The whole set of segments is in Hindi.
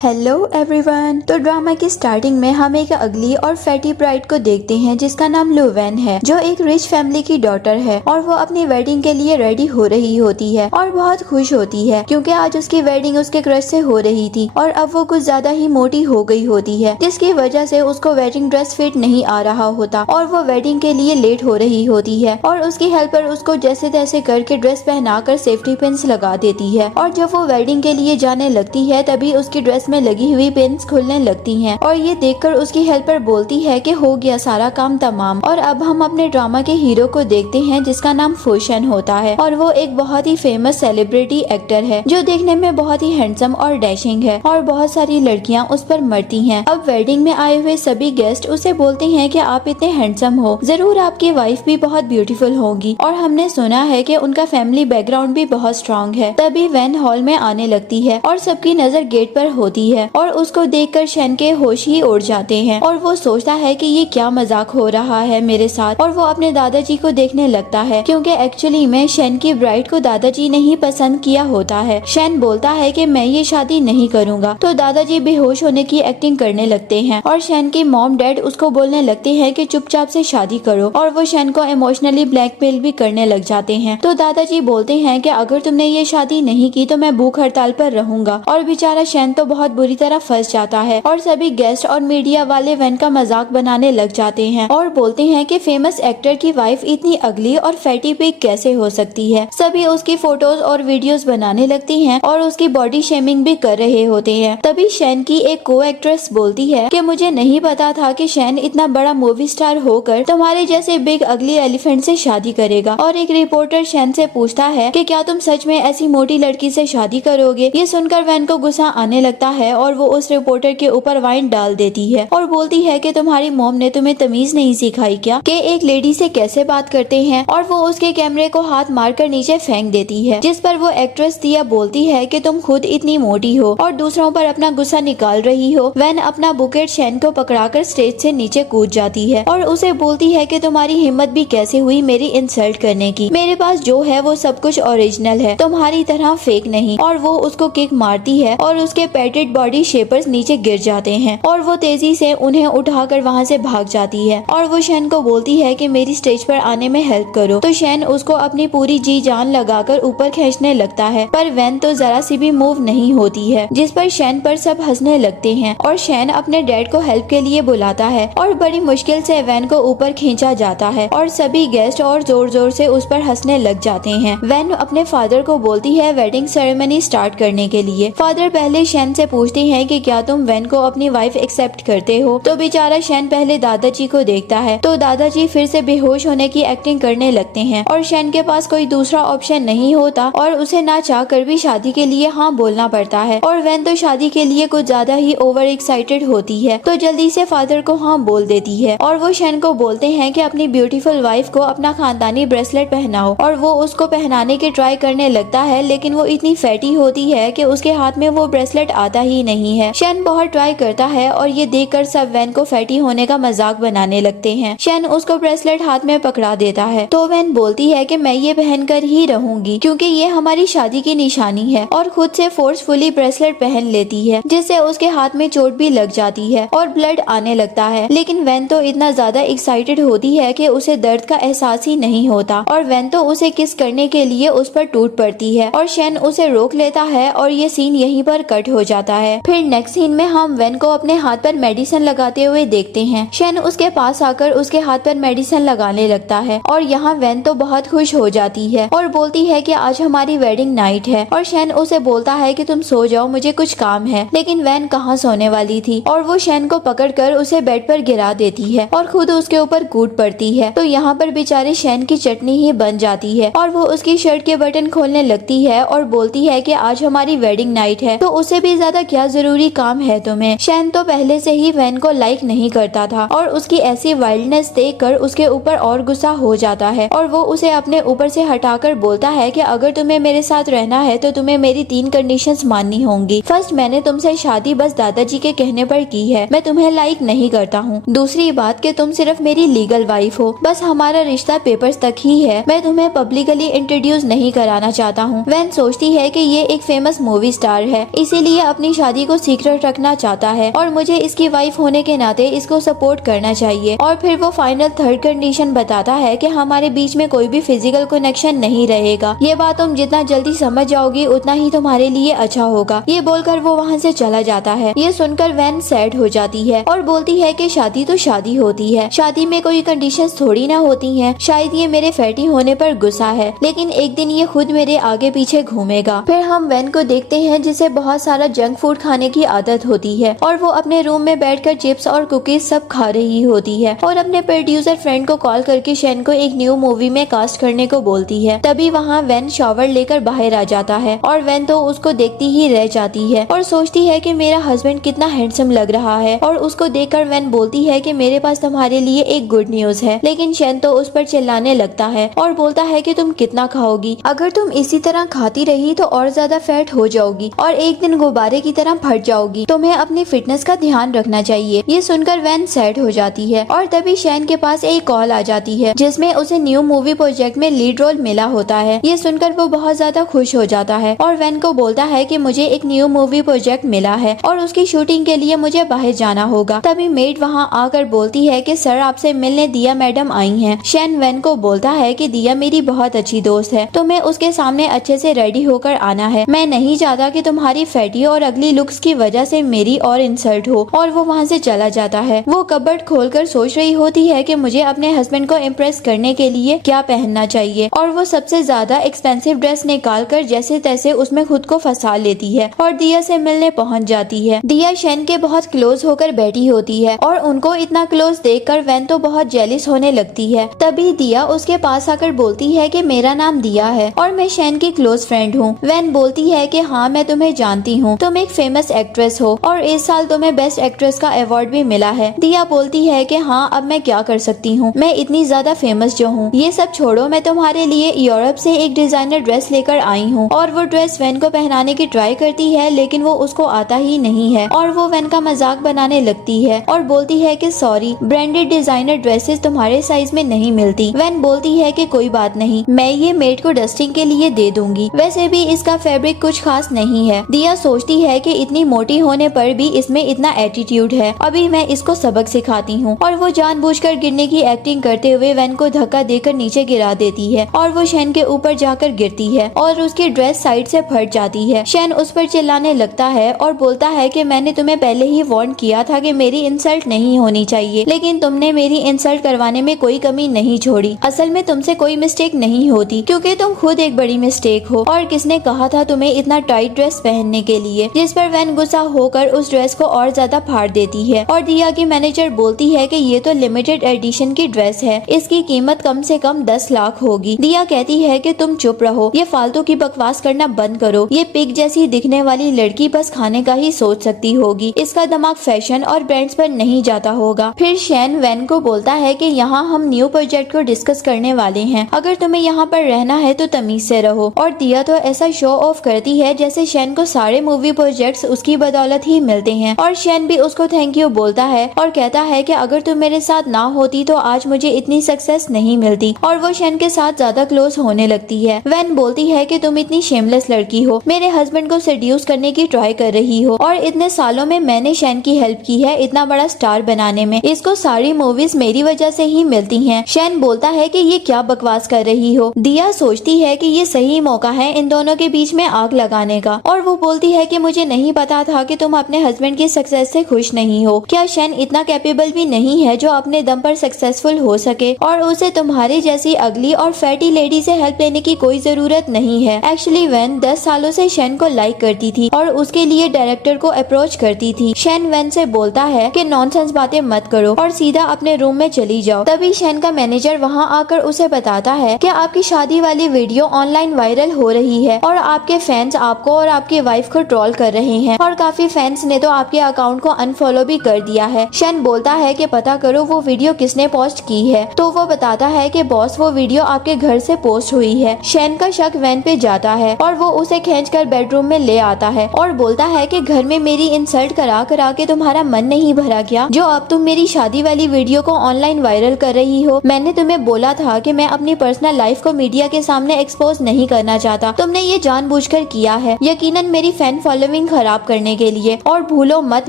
Hello everyone. तो ड्रामा की स्टार्टिंग में हम एक अगली और फैटी ब्राइड को देखते हैं जिसका नाम लुवेन है, जो एक रिच फैमिली की डॉटर है और वो अपनी वेडिंग के लिए रेडी हो रही होती है और बहुत खुश होती है क्योंकि आज उसकी वेडिंग उसके क्रश से हो रही थी और अब वो कुछ ज्यादा ही मोटी हो गई होती है, जिसकी वजह से उसको वेडिंग ड्रेस फिट नहीं आ रहा होता और वो वेडिंग के लिए लेट हो रही होती है और उसकी हेल्पर उसको जैसे तैसे करके ड्रेस पहनाकर सेफ्टी पिन्स लगा देती है और जब वो वेडिंग के लिए जाने लगती है तभी उसकी ड्रेस में लगी हुई पिन्स खुलने लगती हैं और ये देखकर उसकी हेल्पर बोलती है कि हो गया सारा काम तमाम। और अब हम अपने ड्रामा के हीरो को देखते हैं जिसका नाम फूशन होता है और वो एक बहुत ही फेमस सेलिब्रिटी एक्टर है जो देखने में बहुत ही हैंडसम और डैशिंग है और बहुत सारी लड़कियां उस पर मरती हैं। अब वेडिंग में आए हुए सभी गेस्ट उसे बोलते हैं कि आप इतने हैंडसम हो, जरूर आपकी वाइफ भी बहुत ब्यूटीफुल होगी और हमने सुना है कि उनका फैमिली बैकग्राउंड भी बहुत स्ट्रॉन्ग है। तभी वैन हॉल में आने लगती है और सबकी नजर गेट पर होती है और उसको देखकर शैन के होश ही उड़ जाते हैं और वो सोचता है कि ये क्या मजाक हो रहा है मेरे साथ और वो अपने दादाजी को देखने लगता है क्योंकि एक्चुअली में शैन की ब्राइड को दादाजी ने ही पसंद किया होता है। शैन बोलता है कि मैं ये शादी नहीं करूंगा, तो दादाजी बेहोश होने की एक्टिंग करने लगते हैं और शैन की मॉम डैड उसको बोलने लगते हैं कि चुपचाप से शादी करो और वो शैन को इमोशनली ब्लैकमेल भी करने लग जाते हैं। तो दादाजी बोलते हैं कि अगर तुमने ये शादी नहीं की तो मैं भूख हड़ताल पर रहूंगा और बेचारा शैन तो बहुत बुरी तरह फंस जाता है और सभी गेस्ट और मीडिया वाले वैन का मजाक बनाने लग जाते हैं और बोलते हैं कि फेमस एक्टर की वाइफ इतनी अगली और फैटी पिग कैसे हो सकती है। सभी उसकी फोटोज और वीडियोस बनाने लगती हैं और उसकी बॉडी शेमिंग भी कर रहे होते हैं। तभी शैन की एक को एक्ट्रेस बोलती है कि मुझे नहीं पता था कि शैन इतना बड़ा मूवी स्टार होकर तुम्हारे जैसे बिग अगली एलिफेंट से शादी करेगा। और एक रिपोर्टर शैन से पूछता है कि क्या तुम सच में ऐसी मोटी लड़की से शादी करोगे। ये सुनकर वैन को गुस्सा आने लगता है और वो उस रिपोर्टर के ऊपर वाइन डाल देती है और बोलती है कि तुम्हारी मॉम ने तुम्हें तमीज नहीं सिखाई क्या कि एक लेडी से कैसे बात करते हैं, और वो उसके कैमरे को हाथ मारकर नीचे फेंक देती है। जिस पर वो एक्ट्रेस दिया बोलती है कि तुम खुद इतनी मोटी हो और दूसरों पर अपना गुस्सा निकाल रही हो। वैन अपना बुकेट शैन को पकड़ाकर स्टेज से नीचे कूद जाती है और उसे बोलती है कि तुम्हारी हिम्मत भी कैसे हुई मेरी इंसल्ट करने की, मेरे पास जो है वो सब कुछ ओरिजिनल है, तुम्हारी तरह फेक नहीं। और वो उसको किक मारती है और उसके पैटेड बॉडी शेपर्स नीचे गिर जाते हैं और वो तेजी से उन्हें उठाकर वहाँ से भाग जाती है और वो शैन को बोलती है कि मेरी स्टेज पर आने में हेल्प करो। तो शैन उसको अपनी पूरी जी जान लगाकर ऊपर खींचने लगता है पर वैन तो जरा सी भी मूव नहीं होती है, जिस पर शैन पर सब हंसने लगते हैं और शैन अपने डैड को हेल्प के लिए बुलाता है और बड़ी मुश्किल से वैन को ऊपर खींचा जाता है और सभी गेस्ट और जोर जोर से उस पर हंसने लग जाते हैं। वैन अपने फादर को बोलती है वेडिंग सेरेमनी स्टार्ट करने के लिए। फादर पहले शैन से पूछते हैं कि क्या तुम वैन को अपनी वाइफ एक्सेप्ट करते हो। तो बेचारा शैन पहले दादाजी को देखता है तो दादाजी फिर से बेहोश होने की एक्टिंग करने लगते हैं और शैन के पास कोई दूसरा ऑप्शन नहीं होता और उसे ना चाह कर भी शादी के लिए हाँ बोलना पड़ता है। और वैन तो शादी के लिए कुछ ज्यादा ही ओवर एक्साइटेड होती है तो जल्दी से फादर को हाँ बोल देती है और वो शैन को बोलते हैं कि अपनी ब्यूटीफुल वाइफ को अपना खानदानी ब्रेसलेट पहनाओ और वो उसको पहनाने के ट्राई करने लगता है लेकिन वो इतनी फैटी होती है कि उसके हाथ में वो ब्रेसलेट आता ही नहीं है। शैन बहुत ट्राई करता है और ये देखकर सब वैन को फैटी होने का मजाक बनाने लगते हैं। शैन उसको ब्रेसलेट हाथ में पकड़ा देता है तो वैन बोलती है कि मैं ये पहनकर ही रहूंगी क्योंकि ये हमारी शादी की निशानी है और खुद से फोर्सफुली ब्रेसलेट पहन लेती है जिससे उसके हाथ में चोट भी लग जाती है और ब्लड आने लगता है। लेकिन वैन तो इतना ज्यादा एक्साइटेड होती है कि उसे दर्द का एहसास ही नहीं होता और वैन तो उसे किस करने के लिए उस पर टूट पड़ती है और शैन उसे रोक लेता है और ये सीन यहीं पर कट हो जाता है। फिर नेक्स्ट सीन में हम वैन को अपने हाथ पर मेडिसिन लगाते हुए देखते हैं। शैन उसके पास आकर उसके हाथ पर मेडिसिन लगाने लगता है और यहाँ वैन तो बहुत खुश हो जाती है और बोलती है कि आज हमारी वेडिंग नाइट है और शैन उसे बोलता है कि तुम सो जाओ, मुझे कुछ काम है। लेकिन वैन कहाँ सोने वाली थी और वो शैन को पकड़कर उसे बेड पर गिरा देती है और खुद उसके ऊपर कूद पड़ती है। तो यहाँ पर बेचारे शैन की चटनी ही बन जाती है और वो उसकी शर्ट के बटन खोलने लगती है और बोलती है कि आज हमारी वेडिंग नाइट है तो उसे भी ज्यादा क्या जरूरी काम है तुम्हें। शैन तो पहले से ही वैन को लाइक नहीं करता था और उसकी ऐसी वाइल्डनेस देखकर उसके ऊपर और गुस्सा हो जाता है और वो उसे अपने ऊपर से हटाकर बोलता है कि अगर तुम्हें मेरे साथ रहना है तो तुम्हें मेरी 3 कंडीशंस माननी होंगी। फर्स्ट, मैंने तुमसे शादी बस दादाजी के कहने पर की है, मैं तुम्हें लाइक नहीं करता हूँ। दूसरी बात कि तुम सिर्फ मेरी लीगल वाइफ हो, बस हमारा रिश्ता पेपर्स तक ही है, मैं तुम्हें पब्लिकली इंट्रोड्यूस नहीं कराना चाहता हूँ। वैन सोचती है कि ये एक फेमस मूवी स्टार है इसीलिए अपनी अपनी शादी को सीक्रेट रखना चाहता है और मुझे इसकी वाइफ होने के नाते इसको सपोर्ट करना चाहिए। और फिर वो फाइनल थर्ड कंडीशन बताता है कि हमारे बीच में कोई भी फिजिकल कनेक्शन नहीं रहेगा। ये बात तुम जितना जल्दी समझ जाओगी उतना ही तुम्हारे लिए अच्छा होगा। ये बोलकर वो वहाँ से चला जाता है। ये सुनकर वैन सैड हो जाती है और बोलती है कि शादी तो शादी होती है, शादी में कोई कंडीशंस थोड़ी ना होती हैं। शायद ये मेरे फैटी होने पर गुस्सा है, लेकिन एक दिन ये खुद मेरे आगे पीछे घूमेगा। फिर हम वैन को देखते हैं जिसे बहुत सारा जंक फूड खाने की आदत होती है और वो अपने रूम में बैठकर चिप्स और कुकीज सब खा रही होती है और अपने प्रोड्यूसर फ्रेंड को कॉल करके शैन को एक न्यू मूवी में कास्ट करने को बोलती है। तभी वहाँ वैन शावर लेकर बाहर आ जाता है और वैन तो उसको देखती ही रह जाती है और सोचती है कि मेरा हस्बैंड कितना हैंडसम लग रहा है। और उसको देखकर वैन बोलती है कि मेरे पास तुम्हारे लिए एक गुड न्यूज है। लेकिन शैन तो उस पर चिल्लाने लगता है और बोलता है कि तुम कितना खाओगी, अगर तुम इसी तरह खाती रही तो और ज्यादा फैट हो जाओगी और एक दिन गुब्बारे की तरह फट जाओगी। तुम्हें अपनी फिटनेस का ध्यान रखना चाहिए। ये सुनकर वैन सैड हो जाती है और तभी शैन के पास एक कॉल आ जाती है जिसमें उसे न्यू मूवी प्रोजेक्ट में लीड रोल मिला होता है। ये सुनकर वो बहुत ज्यादा खुश हो जाता है और वैन को बोलता है कि मुझे एक न्यू मूवी प्रोजेक्ट मिला है और उसकी शूटिंग के लिए मुझे बाहर जाना होगा। तभी मेड वहाँ आकर बोलती है कि सर आपसे मिलने दिया मैडम आई हैं। शैन वैन को बोलता है कि दिया मेरी बहुत अच्छी दोस्त है, तुम्हें उसके सामने अच्छे से रेडी होकर आना है। मैं नहीं चाहता कि तुम्हारी फैटी और अगली लुक्स की वजह से मेरी और इंसल्ट हो। और वो वहाँ से चला जाता है। वो कबर्ड खोलकर सोच रही होती है कि मुझे अपने हस्बैंड को इम्प्रेस करने के लिए क्या पहनना चाहिए और वो सबसे ज्यादा एक्सपेंसिव ड्रेस निकाल कर जैसे तैसे उसमें खुद को फंसा लेती है और दिया से मिलने पहुंच जाती है। दिया शैन के बहुत क्लोज होकर बैठी होती है और उनको इतना क्लोज देखकर वैन तो बहुत जेलिस होने लगती है। तभी दिया उसके पास आकर बोलती है कि मेरा नाम दिया है और मैं शैन की क्लोज फ्रेंड हूँ। वैन बोलती है कि हाँ मैं तुम्हें जानती हूँ, तुम एक फेमस एक्ट्रेस हो और इस साल तुम्हें बेस्ट एक्ट्रेस का अवार्ड भी मिला है। दिया बोलती है कि हाँ अब मैं क्या कर सकती हूँ, मैं इतनी ज्यादा फेमस जो हूँ। ये सब छोड़ो, मैं तुम्हारे लिए यूरोप से एक डिजाइनर ड्रेस लेकर आई हूँ। और वो ड्रेस वैन को पहनाने की ट्राई करती है लेकिन वो उसको आता ही नहीं है और वो वैन का मजाक बनाने लगती है और बोलती है कि सॉरी, ब्रांडेड डिजाइनर ड्रेसेस तुम्हारे साइज में नहीं मिलती। वैन बोलती है कि कोई बात नहीं, मैं ये मेड को डस्टिंग के लिए दे दूंगी, वैसे भी इसका फैब्रिक कुछ खास नहीं है। दिया सोचती है कि इतनी मोटी होने पर भी इसमें इतना एटीट्यूड है, अभी मैं इसको सबक सिखाती हूँ। और वो जानबूझकर गिरने की एक्टिंग करते हुए वैन को धक्का देकर नीचे गिरा देती है और वो शैन के ऊपर जाकर गिरती है और उसकी ड्रेस साइड से फट जाती है। शैन उस पर चिल्लाने लगता है और बोलता है कि मैंने तुम्हें पहले ही वार्न किया था कि मेरी इंसल्ट नहीं होनी चाहिए, लेकिन तुमने मेरी इंसल्ट करवाने में कोई कमी नहीं छोड़ी। असल में तुमसे कोई मिस्टेक नहीं होती क्योंकि तुम खुद एक बड़ी मिस्टेक हो। और किसने कहा था तुम्हें इतना टाइट ड्रेस पहनने के लिए। जिस पर वैन गुस्सा होकर उस ड्रेस को और ज्यादा फाड़ देती है और दिया की मैनेजर बोलती है कि ये तो लिमिटेड एडिशन की ड्रेस है, इसकी कीमत कम से कम 10 लाख होगी। दिया कहती है कि तुम चुप रहो, ये फालतू की बकवास करना बंद करो। ये पिग जैसी दिखने वाली लड़की बस खाने का ही सोच सकती होगी, इसका दिमाग फैशन और ब्रांड्स पर नहीं जाता होगा। फिर शैन वैन को बोलता है कि यहाँ हम न्यू प्रोजेक्ट को डिस्कस करने वाले हैं, अगर तुम्हें यहाँ पर रहना है तो तमीज से रहो। और दिया तो ऐसा शो ऑफ करती है जैसे शैन को सारे मूवी प्रोजेक्ट्स उसकी बदौलत ही मिलते हैं और शैन भी उसको थैंक यू बोलता है और कहता है कि अगर तुम मेरे साथ ना होती तो आज मुझे इतनी सक्सेस नहीं मिलती। और वो शैन के साथ ज्यादा क्लोज होने लगती है। वैन बोलती है कि तुम इतनी शेमलेस लड़की हो, मेरे हस्बैंड को सेड्यूस करने की ट्राई कर रही हो और इतने सालों में मैंने शैन की हेल्प की है इतना बड़ा स्टार बनाने में, इसको सारी मूवीज मेरी वजह से ही मिलती हैं। शैन बोलता है कि ये क्या बकवास कर रही हो। दिया सोचती है कि ये सही मौका है इन दोनों के बीच में आग लगाने का और वो बोलती है कि मुझे नहीं पता था कि तुम अपने हस्बैंड की सक्सेस से खुश नहीं हो। क्या शैन इतना कैपेबल भी नहीं है जो अपने दम पर सक्सेसफुल हो सके और उसे तुम्हारी जैसी अगली और फैटी लेडी से हेल्प लेने की कोई जरूरत नहीं है। एक्चुअली वैन 10 सालों से शैन को लाइक करती थी और उसके लिए डायरेक्टर को अप्रोच करती थी। शैन वैन से बोलता है कि नॉनसेंस बातें मत करो और सीधा अपने रूम में चली जाओ। तभी शैन का मैनेजर वहाँ आकर उसे बताता है कि आपकी शादी वाली वीडियो ऑनलाइन वायरल हो रही है और आपके फैंस आपको और आपकी वाइफ को ट्रोल कर रहे हैं और काफी फैंस ने तो आपके अकाउंट को अनफॉलो भी कर दिया है। शैन बोलता है कि पता करो वो वीडियो किसने पोस्ट की है। तो वो बताता है कि बॉस वो वीडियो आपके घर से पोस्ट हुई है। शैन का शक वैन पे जाता है और वो उसे खींचकर बेडरूम में ले आता है और बोलता है कि घर में मेरी इंसल्ट करा करा के तुम्हारा मन नहीं भरा क्या, जो अब तुम मेरी शादी वाली वीडियो को ऑनलाइन वायरल कर रही हो। मैंने तुम्हें बोला था कि मैं अपनी पर्सनल लाइफ को मीडिया के सामने एक्सपोज नहीं करना चाहता, तुमने ये जानबूझकर किया है। यकीनन मेरी फैन फॉलोइंग टाइमिंग खराब करने के लिए। और भूलो मत,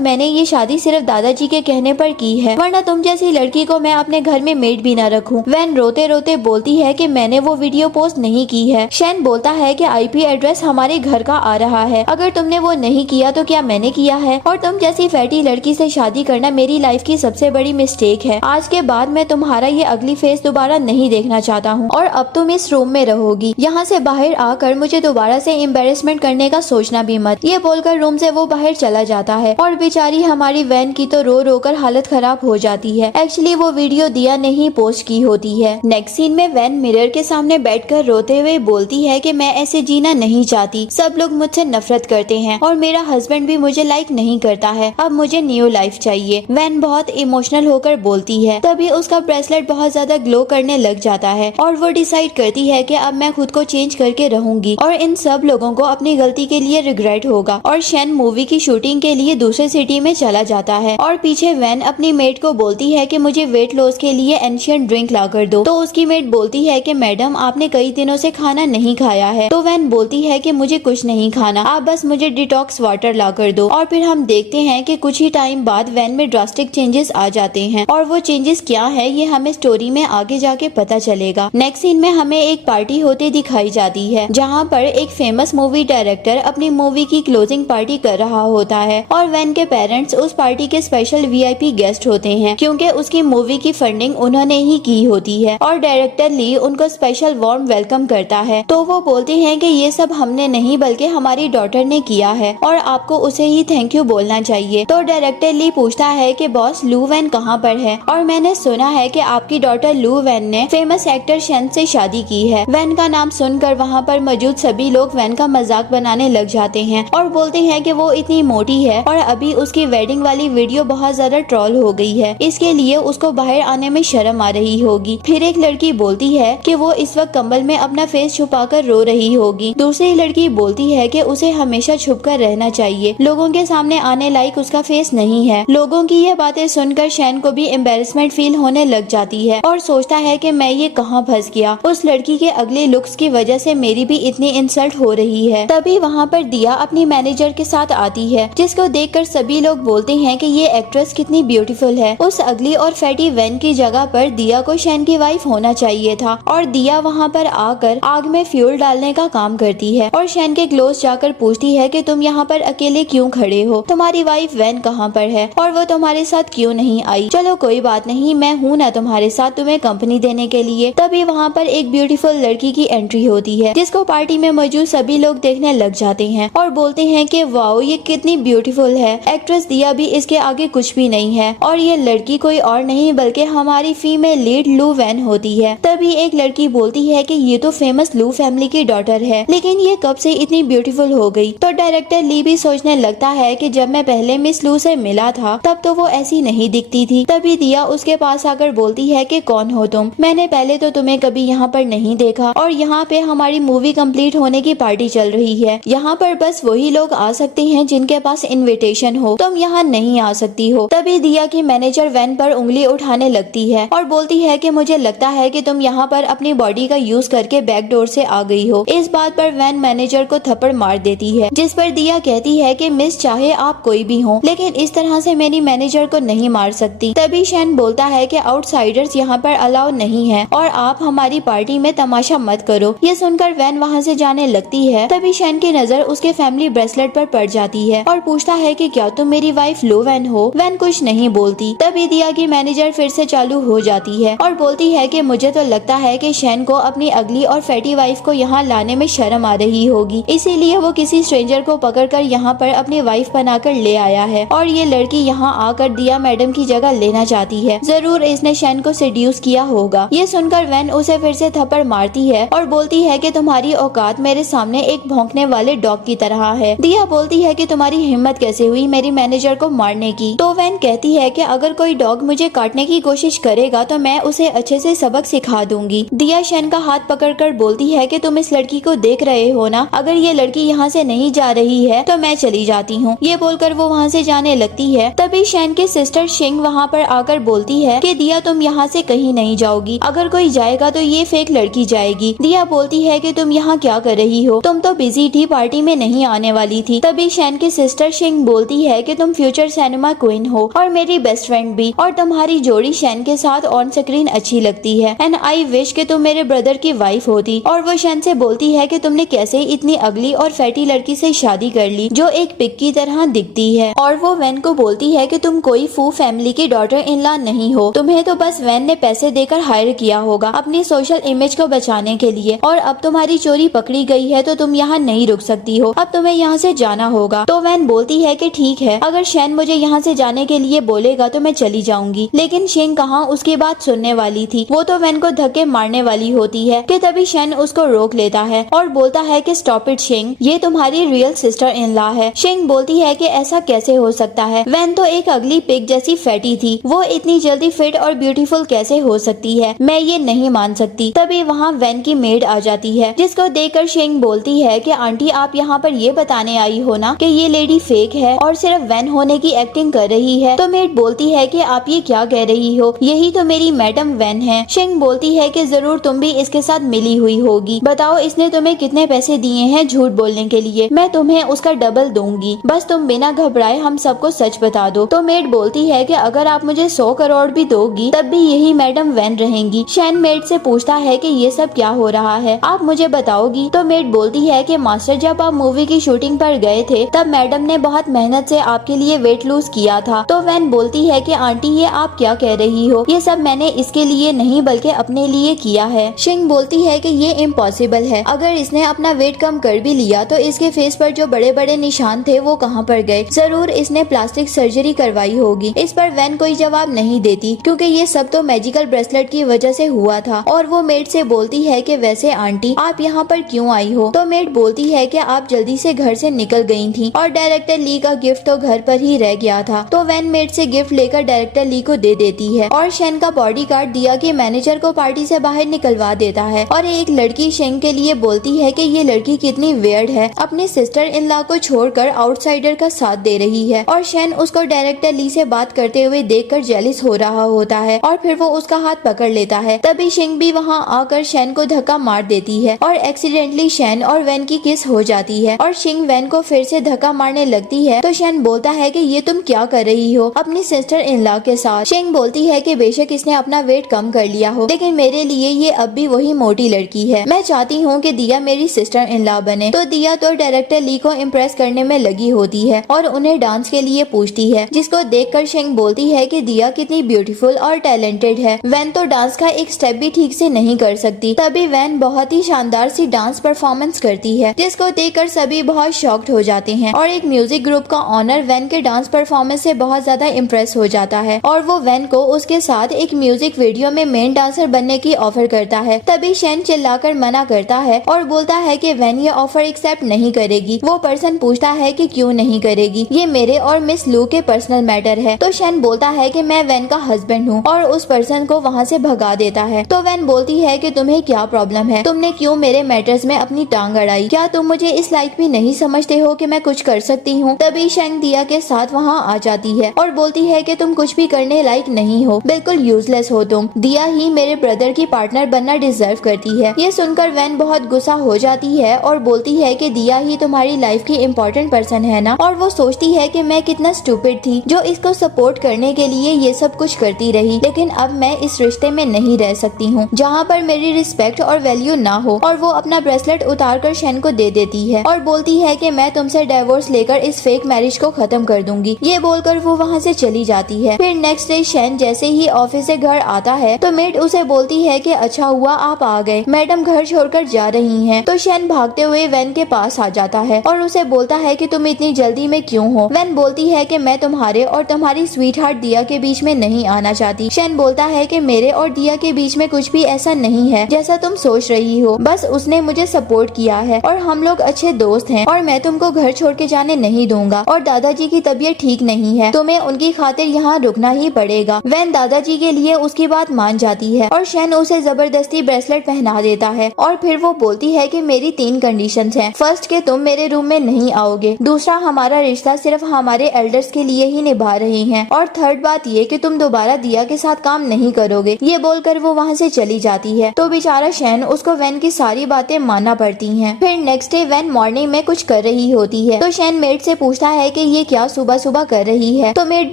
मैंने ये शादी सिर्फ दादाजी के कहने पर की है, वरना तुम जैसी लड़की को मैं अपने घर में मेड भी न रखूं। वैन रोते रोते बोलती है कि मैंने वो वीडियो पोस्ट नहीं की है। शैन बोलता है कि आईपी एड्रेस हमारे घर का आ रहा है, अगर तुमने वो नहीं किया तो क्या मैंने किया है? और तुम जैसी फैटी लड़की से शादी करना मेरी लाइफ की सबसे बड़ी मिस्टेक है। आज के बाद मैं तुम्हारा ये अगली फेस दोबारा नहीं देखना चाहता हूँ और अब तुम इस रूम में रहोगी। यहाँ से बाहर आकर मुझे दोबारा से एम्बेरसमेंट करने का सोचना भी मत। ये बोलकर रूम से वो बाहर चला जाता है और बेचारी हमारी वैन की तो रो रो कर हालत खराब हो जाती है। एक्चुअली वो वीडियो दिया ने ही पोस्ट की होती है। नेक्स्ट सीन में वैन मिरर के सामने बैठकर रोते हुए बोलती है कि मैं ऐसे जीना नहीं चाहती, सब लोग मुझसे नफरत करते हैं और मेरा हस्बैंड भी मुझे लाइक नहीं करता है, अब मुझे न्यू लाइफ चाहिए। वैन बहुत इमोशनल होकर बोलती है। तभी उसका ब्रेसलेट बहुत ज्यादा ग्लो करने लग जाता है और वो डिसाइड करती है कि अब मैं खुद को चेंज करके रहूंगी और इन सब लोगों को अपनी गलती के लिए रिग्रेट होगा। और शैन मूवी की शूटिंग के लिए दूसरे सिटी में चला जाता है और पीछे वैन अपनी मेड को बोलती है कि मुझे वेट लॉस के लिए एंशियंट ड्रिंक ला कर दो। तो उसकी मेड बोलती है कि मैडम आपने कई दिनों से खाना नहीं खाया है। तो वैन बोलती है कि मुझे कुछ नहीं खाना, आप बस मुझे डिटॉक्स वाटर ला कर दो। और फिर हम देखते हैं कि कुछ ही टाइम बाद वैन में ड्रास्टिक चेंजेस आ जाते हैं और वो चेंजेस क्या है ये हमें स्टोरी में आगे जाके पता चलेगा। नेक्स्ट सीन में हमें एक पार्टी होते दिखाई जाती है जहाँ पर एक फेमस मूवी डायरेक्टर अपनी मूवी की क्लोजिंग पार्टी कर रहा होता है और वैन के पेरेंट्स उस पार्टी के स्पेशल वीआईपी गेस्ट होते हैं क्योंकि उसकी मूवी की फंडिंग उन्होंने ही की होती है। और डायरेक्टर ली उनको स्पेशल वार्म वेलकम करता है। तो वो बोलते हैं कि ये सब हमने नहीं बल्कि हमारी डॉटर ने किया है और आपको उसे ही थैंक यू बोलना चाहिए। तो डायरेक्टर ली पूछता है कि बॉस लू वैन कहाँ पर है? और मैंने सुना है कि आपकी डॉटर लू वैन ने फेमस एक्टर शैन से शादी की है। वैन का नाम सुनकर वहाँ पर मौजूद सभी लोग वैन का मजाक बनाने लग जाते हैं और बोलते हैं कि वो इतनी मोटी है और अभी उसकी वेडिंग वाली वीडियो बहुत ज्यादा ट्रोल हो गई है, इसके लिए उसको बाहर आने में शर्म आ रही होगी। फिर एक लड़की बोलती है कि वो इस वक्त कंबल में अपना फेस छुपाकर रो रही होगी। दूसरी लड़की बोलती है कि उसे हमेशा छुपकर रहना चाहिए, लोगों के सामने आने लायक उसका फेस नहीं है। लोगों की ये बातें सुनकर शैन को भी एम्बेरसमेंट फील होने लग जाती है और सोचता है कि मैं ये कहाँ फंस गया, उस लड़की के अगले लुक्स की वजह से मेरी भी इतनी इंसल्ट हो रही है। तभी वहाँ पर दिया अपनी मैनेजर के साथ आती है जिसको देखकर सभी लोग बोलते हैं कि ये एक्ट्रेस कितनी ब्यूटीफुल है। उस अगली और फैटी वैन की जगह पर दिया को शैन की वाइफ होना चाहिए था और दिया वहाँ पर आकर आग में फ्यूल डालने का काम करती है और शैन के क्लोज जाकर पूछती है कि तुम यहाँ पर अकेले क्यों खड़े हो, तुम्हारी वाइफ वैन कहाँ पर है और वो तुम्हारे साथ क्यों नहीं आई? चलो कोई बात नहीं, मैं हूँ ना तुम्हारे साथ तुम्हें कंपनी देने के लिए। तभी वहाँ पर एक ब्यूटीफुल लड़की की एंट्री होती है जिसको पार्टी में मौजूद सभी लोग देखने लग जाते हैं और बोलते हैं कि वाओ ये कितनी ब्यूटीफुल है, एक्ट्रेस दिया भी इसके आगे कुछ भी नहीं है। और ये लड़की कोई और नहीं बल्कि हमारी फीमेल लीड लू वैन होती है। तभी एक लड़की बोलती है कि ये तो फेमस लू फैमिली की डॉटर है, लेकिन ये कब से इतनी ब्यूटीफुल हो गई? तो डायरेक्टर ली भी सोचने लगता है कि जब मैं पहले मिस लू से मिला था तब तो वो ऐसी नहीं दिखती थी। तभी दिया उसके पास आकर बोलती है कि कौन हो तुम, मैंने पहले तो तुम्हें कभी यहाँ पर नहीं देखा और यहाँ पे हमारी मूवी कंप्लीट होने की पार्टी चल रही है, यहाँ पर बस वही लोग आ सकते हैं जिनके पास इनविटेशन हो, तुम यहाँ नहीं आ सकती हो। तभी दिया की मैनेजर वैन पर उंगली उठाने लगती है और बोलती है कि मुझे लगता है कि तुम यहाँ पर अपनी बॉडी का यूज करके बैक डोर से आ गई हो। इस बात पर वैन मैनेजर को थप्पड़ मार देती है जिस पर दिया कहती है कि मिस चाहे आप कोई भी हो लेकिन इस तरह से मेरी मैनेजर को नहीं मार सकती। तभी शैन बोलता है कि आउटसाइडर्स यहाँ पर अलाउ नहीं है और आप हमारी पार्टी में तमाशा मत करो। ये सुनकर वैन वहाँ से जाने लगती है। तभी शैन की नजर उसके फैमिली ब्रेसलेट पर पड़ जाती है और पूछता है कि क्या तुम मेरी वाइफ लो वैन हो? वैन कुछ नहीं बोलती। तभी दिया की मैनेजर फिर से चालू हो जाती है और बोलती है कि मुझे तो लगता है कि शैन को अपनी अगली और फैटी वाइफ को यहाँ लाने में शर्म आ रही होगी, इसीलिए वो किसी स्ट्रेंजर को पकड़कर यहाँ पर अपनी वाइफ बनाकर ले आया है और ये लड़की यहाँ आकर दिया मैडम की जगह लेना चाहती है। जरूर इसने शैन को सेड्यूस किया होगा। ये सुनकर वैन उसे फिर से थप्पड़ मारती है और बोलती है कि तुम्हारी औकात मेरे सामने एक भौंकने वाले डॉग की तरह है। दिया बोलती है कि तुम्हारी हिम्मत कैसे हुई मेरी मैनेजर को मारने की? तो वैन कहती है कि अगर कोई डॉग मुझे काटने की कोशिश करेगा तो मैं उसे अच्छे से सबक सिखा दूंगी। दिया शैन का हाथ पकड़कर बोलती है कि तुम इस लड़की को देख रहे हो ना, अगर ये लड़की यहाँ से नहीं जा रही है तो मैं चली जाती हूँ। ये बोलकर वो वहाँ से जाने लगती है। तभी शैन की सिस्टर शिंग वहाँ पर आकर बोलती है कि दिया तुम यहाँ से कहीं नहीं जाओगी, अगर कोई जाएगा तो ये फेक लड़की जाएगी। दिया बोलती है कि तुम यहाँ क्या कर रही हो, तुम तो बिजी थी, पार्टी में नहीं आने वाली वाली थी। तभी शैन की सिस्टर शिंग बोलती है कि तुम फ्यूचर सिनेमा क्वीन हो और मेरी बेस्ट फ्रेंड भी, और तुम्हारी जोड़ी शैन के साथ ऑन स्क्रीन अच्छी लगती है एंड आई विश कि तुम मेरे ब्रदर की वाइफ होती। और वो शैन से बोलती है कि तुमने कैसे इतनी अगली और फैटी लड़की से शादी कर ली जो एक पिग की तरह दिखती है। और वो वैन को बोलती है कि तुम कोई फू फैमिली की डॉटर इन लॉ नहीं हो, तुम्हें तो बस वैन ने पैसे देकर हायर किया होगा अपनी सोशल इमेज को बचाने के लिए, और अब तुम्हारी चोरी पकड़ी गई है तो तुम यहाँ नहीं रुक सकती हो, अब तुम्हें यहाँ से जाना होगा। तो वैन बोलती है कि ठीक है, अगर शैन मुझे यहाँ से जाने के लिए बोलेगा तो मैं चली जाऊंगी। लेकिन शिंग कहाँ उसकी बात सुनने वाली थी, वो तो वैन को धक्के मारने वाली होती है कि तभी शैन उसको रोक लेता है और बोलता है कि स्टॉप इट शिंग, ये तुम्हारी रियल सिस्टर इन लॉ है। शिंग बोलती है कि ऐसा कैसे हो सकता है, वैन तो एक अगली पिग जैसी फैटी थी, वो इतनी जल्दी फिट और ब्यूटीफुल कैसे हो सकती है, मैं ये नहीं मान सकती। तभी वहाँ वैन की मेड आ जाती है जिसको देखकर शिंग बोलती है कि आंटी आप यहाँ पर ये बताने आई हो ना कि ये लेडी फेक है और सिर्फ वैन होने की एक्टिंग कर रही है। तो मेड बोलती है कि आप ये क्या कह रही हो, यही तो मेरी मैडम वैन है। शिंग बोलती है कि जरूर तुम भी इसके साथ मिली हुई होगी, बताओ इसने तुम्हें कितने पैसे दिए हैं झूठ बोलने के लिए, मैं तुम्हें उसका डबल दूंगी, बस तुम बिना घबराए हम सबको सच बता दो। तो मेड बोलती है कि अगर आप मुझे 100 करोड़ भी दोगी तब भी यही मैडम वैन रहेंगी। शैन मेड से पूछता है कि ये सब क्या हो रहा है, आप मुझे बताओगी। तो मेड बोलती है कि मास्टर जब आप मूवी की शूटिंग पर गए थे तब मैडम ने बहुत मेहनत से आपके लिए वेट लूज किया था। तो वैन बोलती है कि आंटी ये आप क्या कह रही हो, ये सब मैंने इसके लिए नहीं बल्कि अपने लिए किया है। शिंग बोलती है कि ये इम्पॉसिबल है, अगर इसने अपना वेट कम कर भी लिया तो इसके फेस पर जो बड़े बड़े निशान थे वो कहाँ पर गए, जरूर इसने प्लास्टिक सर्जरी करवाई होगी। इस पर वैन कोई जवाब नहीं देती क्योंकि ये सब तो मैजिकल ब्रेसलेट की वजह से हुआ था। और वो मेड से बोलती है कि वैसे आंटी आप यहाँ पर क्यों आई हो। तो मेड बोलती है कि आप जल्दी से घर से निकल गई थी और डायरेक्टर ली का गिफ्ट तो घर पर ही रह गया था। तो वैन मेड से गिफ्ट लेकर डायरेक्टर ली को दे देती है और शैन का बॉडीगार्ड दिया के मैनेजर को पार्टी से बाहर निकलवा देता है। और एक लड़की शिंग के लिए बोलती है कि ये लड़की कितनी वियर्ड है, अपनी सिस्टर इन लॉ को छोड़कर आउटसाइडर का साथ दे रही है। और शैन उसको डायरेक्टर ली से बात करते हुए देखकर जेलिस हो रहा होता है और फिर वो उसका हाथ पकड़ लेता है। तभी शिंग भी वहाँ आकर शैन को धक्का मार देती है और एक्सीडेंटली शैन और वैन की किस हो जाती है और शिंग वैन को फिर से धक्का मारने लगती है। तो शैन बोलता है कि ये तुम क्या कर रही हो अपनी सिस्टर इन लॉ के साथ। शिंग बोलती है कि बेशक इसने अपना वेट कम कर लिया हो लेकिन मेरे लिए ये अब भी वही मोटी लड़की है, मैं चाहती हूँ कि दिया मेरी सिस्टर इन लॉ बने। तो दिया तो डायरेक्टर ली को इम्प्रेस करने में लगी होती है और उन्हें डांस के लिए पूछती है, जिसको देखकर शिंग बोलती है कि दिया कितनी ब्यूटीफुल और टैलेंटेड है, वैन तो डांस का एक स्टेप भी ठीक से नहीं कर सकती। तभी वैन बहुत ही शानदार सी डांस परफॉर्मेंस करती है जिसको देखकर सभी बहुत शॉक्ड हो जाते हैं और एक म्यूजिक ग्रुप का ऑनर वैन के डांस परफॉर्मेंस से बहुत ज्यादा इम्प्रेस हो जाता है और वो वैन को उसके साथ एक म्यूजिक वीडियो में मेन डांसर बनने की ऑफर करता है। तभी शैन चिल्लाकर मना करता है और बोलता है कि वैन ये ऑफर एक्सेप्ट नहीं करेगी। वो पर्सन पूछता है कि क्यों नहीं करेगी, ये मेरे और मिस लू के पर्सनल मैटर है। तो शैन बोलता है कि मैं वैन का हस्बैंड हूँ और उस पर्सन को वहाँ से भगा देता है। तो वैन बोलती है कि तुम्हें क्या प्रॉब्लम है, तुमने क्यों मेरे मैटर्स में अपनी टांग अड़ाई, क्या तुम मुझे इस लायक भी नहीं समझते हो कि मैं कुछ कर सकती हूँ। तभी शैंग दिया के साथ वहाँ आ जाती है और बोलती है कि तुम कुछ भी करने लायक नहीं हो, बिल्कुल यूजलेस हो तुम, दिया ही मेरे ब्रदर की पार्टनर बनना डिजर्व करती है। ये सुनकर वैन बहुत गुस्सा हो जाती है और बोलती है कि दिया ही तुम्हारी लाइफ की इम्पोर्टेंट पर्सन है ना। और वो सोचती है कि मैं कितना स्टूपिड थी जो इसको सपोर्ट करने के लिए ये सब कुछ करती रही, लेकिन अब मैं इस रिश्ते में नहीं रह सकती हूँ जहाँ पर मेरी रिस्पेक्ट और वैल्यू ना हो। और वो अपना ब्रेसलेट उतार कर शैन को दे देती है और बोलती है कि मैं तुमसे डिवोर्स लेकर इस फेक मैरिज को खत्म कर दूंगी। ये बोलकर वो वहाँ से चली जाती है। फिर नेक्स्ट डे शैन जैसे ही ऑफिस से घर आता है तो मेड उसे बोलती है कि अच्छा हुआ आप आ गए, मैडम घर छोड़कर जा रही हैं। तो शैन भागते हुए वैन के पास आ जाता है और उसे बोलता है कि तुम इतनी जल्दी में क्यों हो। वैन बोलती है कि मैं तुम्हारे और तुम्हारी स्वीट हार्ट दिया के बीच में नहीं आना चाहती। शैन बोलता है कि मेरे और दिया के बीच में कुछ भी ऐसा नहीं है जैसा तुम सोच रही हो, बस उसने मुझे सपोर्ट किया है और हम लोग अच्छे दोस्त हैं और मैं तुमको घर छोड़ के जाने नहीं दूंगा। और दादाजी की तबीयत ठीक नहीं है, तुम्हें उनकी खातिर यहाँ रुकना ही पड़ेगा। वैन दादाजी के लिए उसकी बात मान जाती है और शैन उसे जबरदस्ती ब्रेसलेट पहना देता है और फिर वो बोलती है कि मेरी 3 कंडीशंस हैं। फर्स्ट कि तुम मेरे रूम में नहीं आओगे, दूसरा हमारा रिश्ता सिर्फ हमारे एल्डर्स के लिए ही निभा रहे हैं, और थर्ड बात ये कि तुम दोबारा दिया के साथ काम नहीं करोगे। ये बोलकर वो वहाँ से चली जाती है। तो बेचारा शैन उसको वैन की सारी बातें मानना पड़ती हैं। फिर नेक्स्ट डे वैन मॉर्निंग में कुछ कर कर रही होती है। तो शैन मेड से पूछता है कि ये क्या सुबह सुबह कर रही है। तो मेड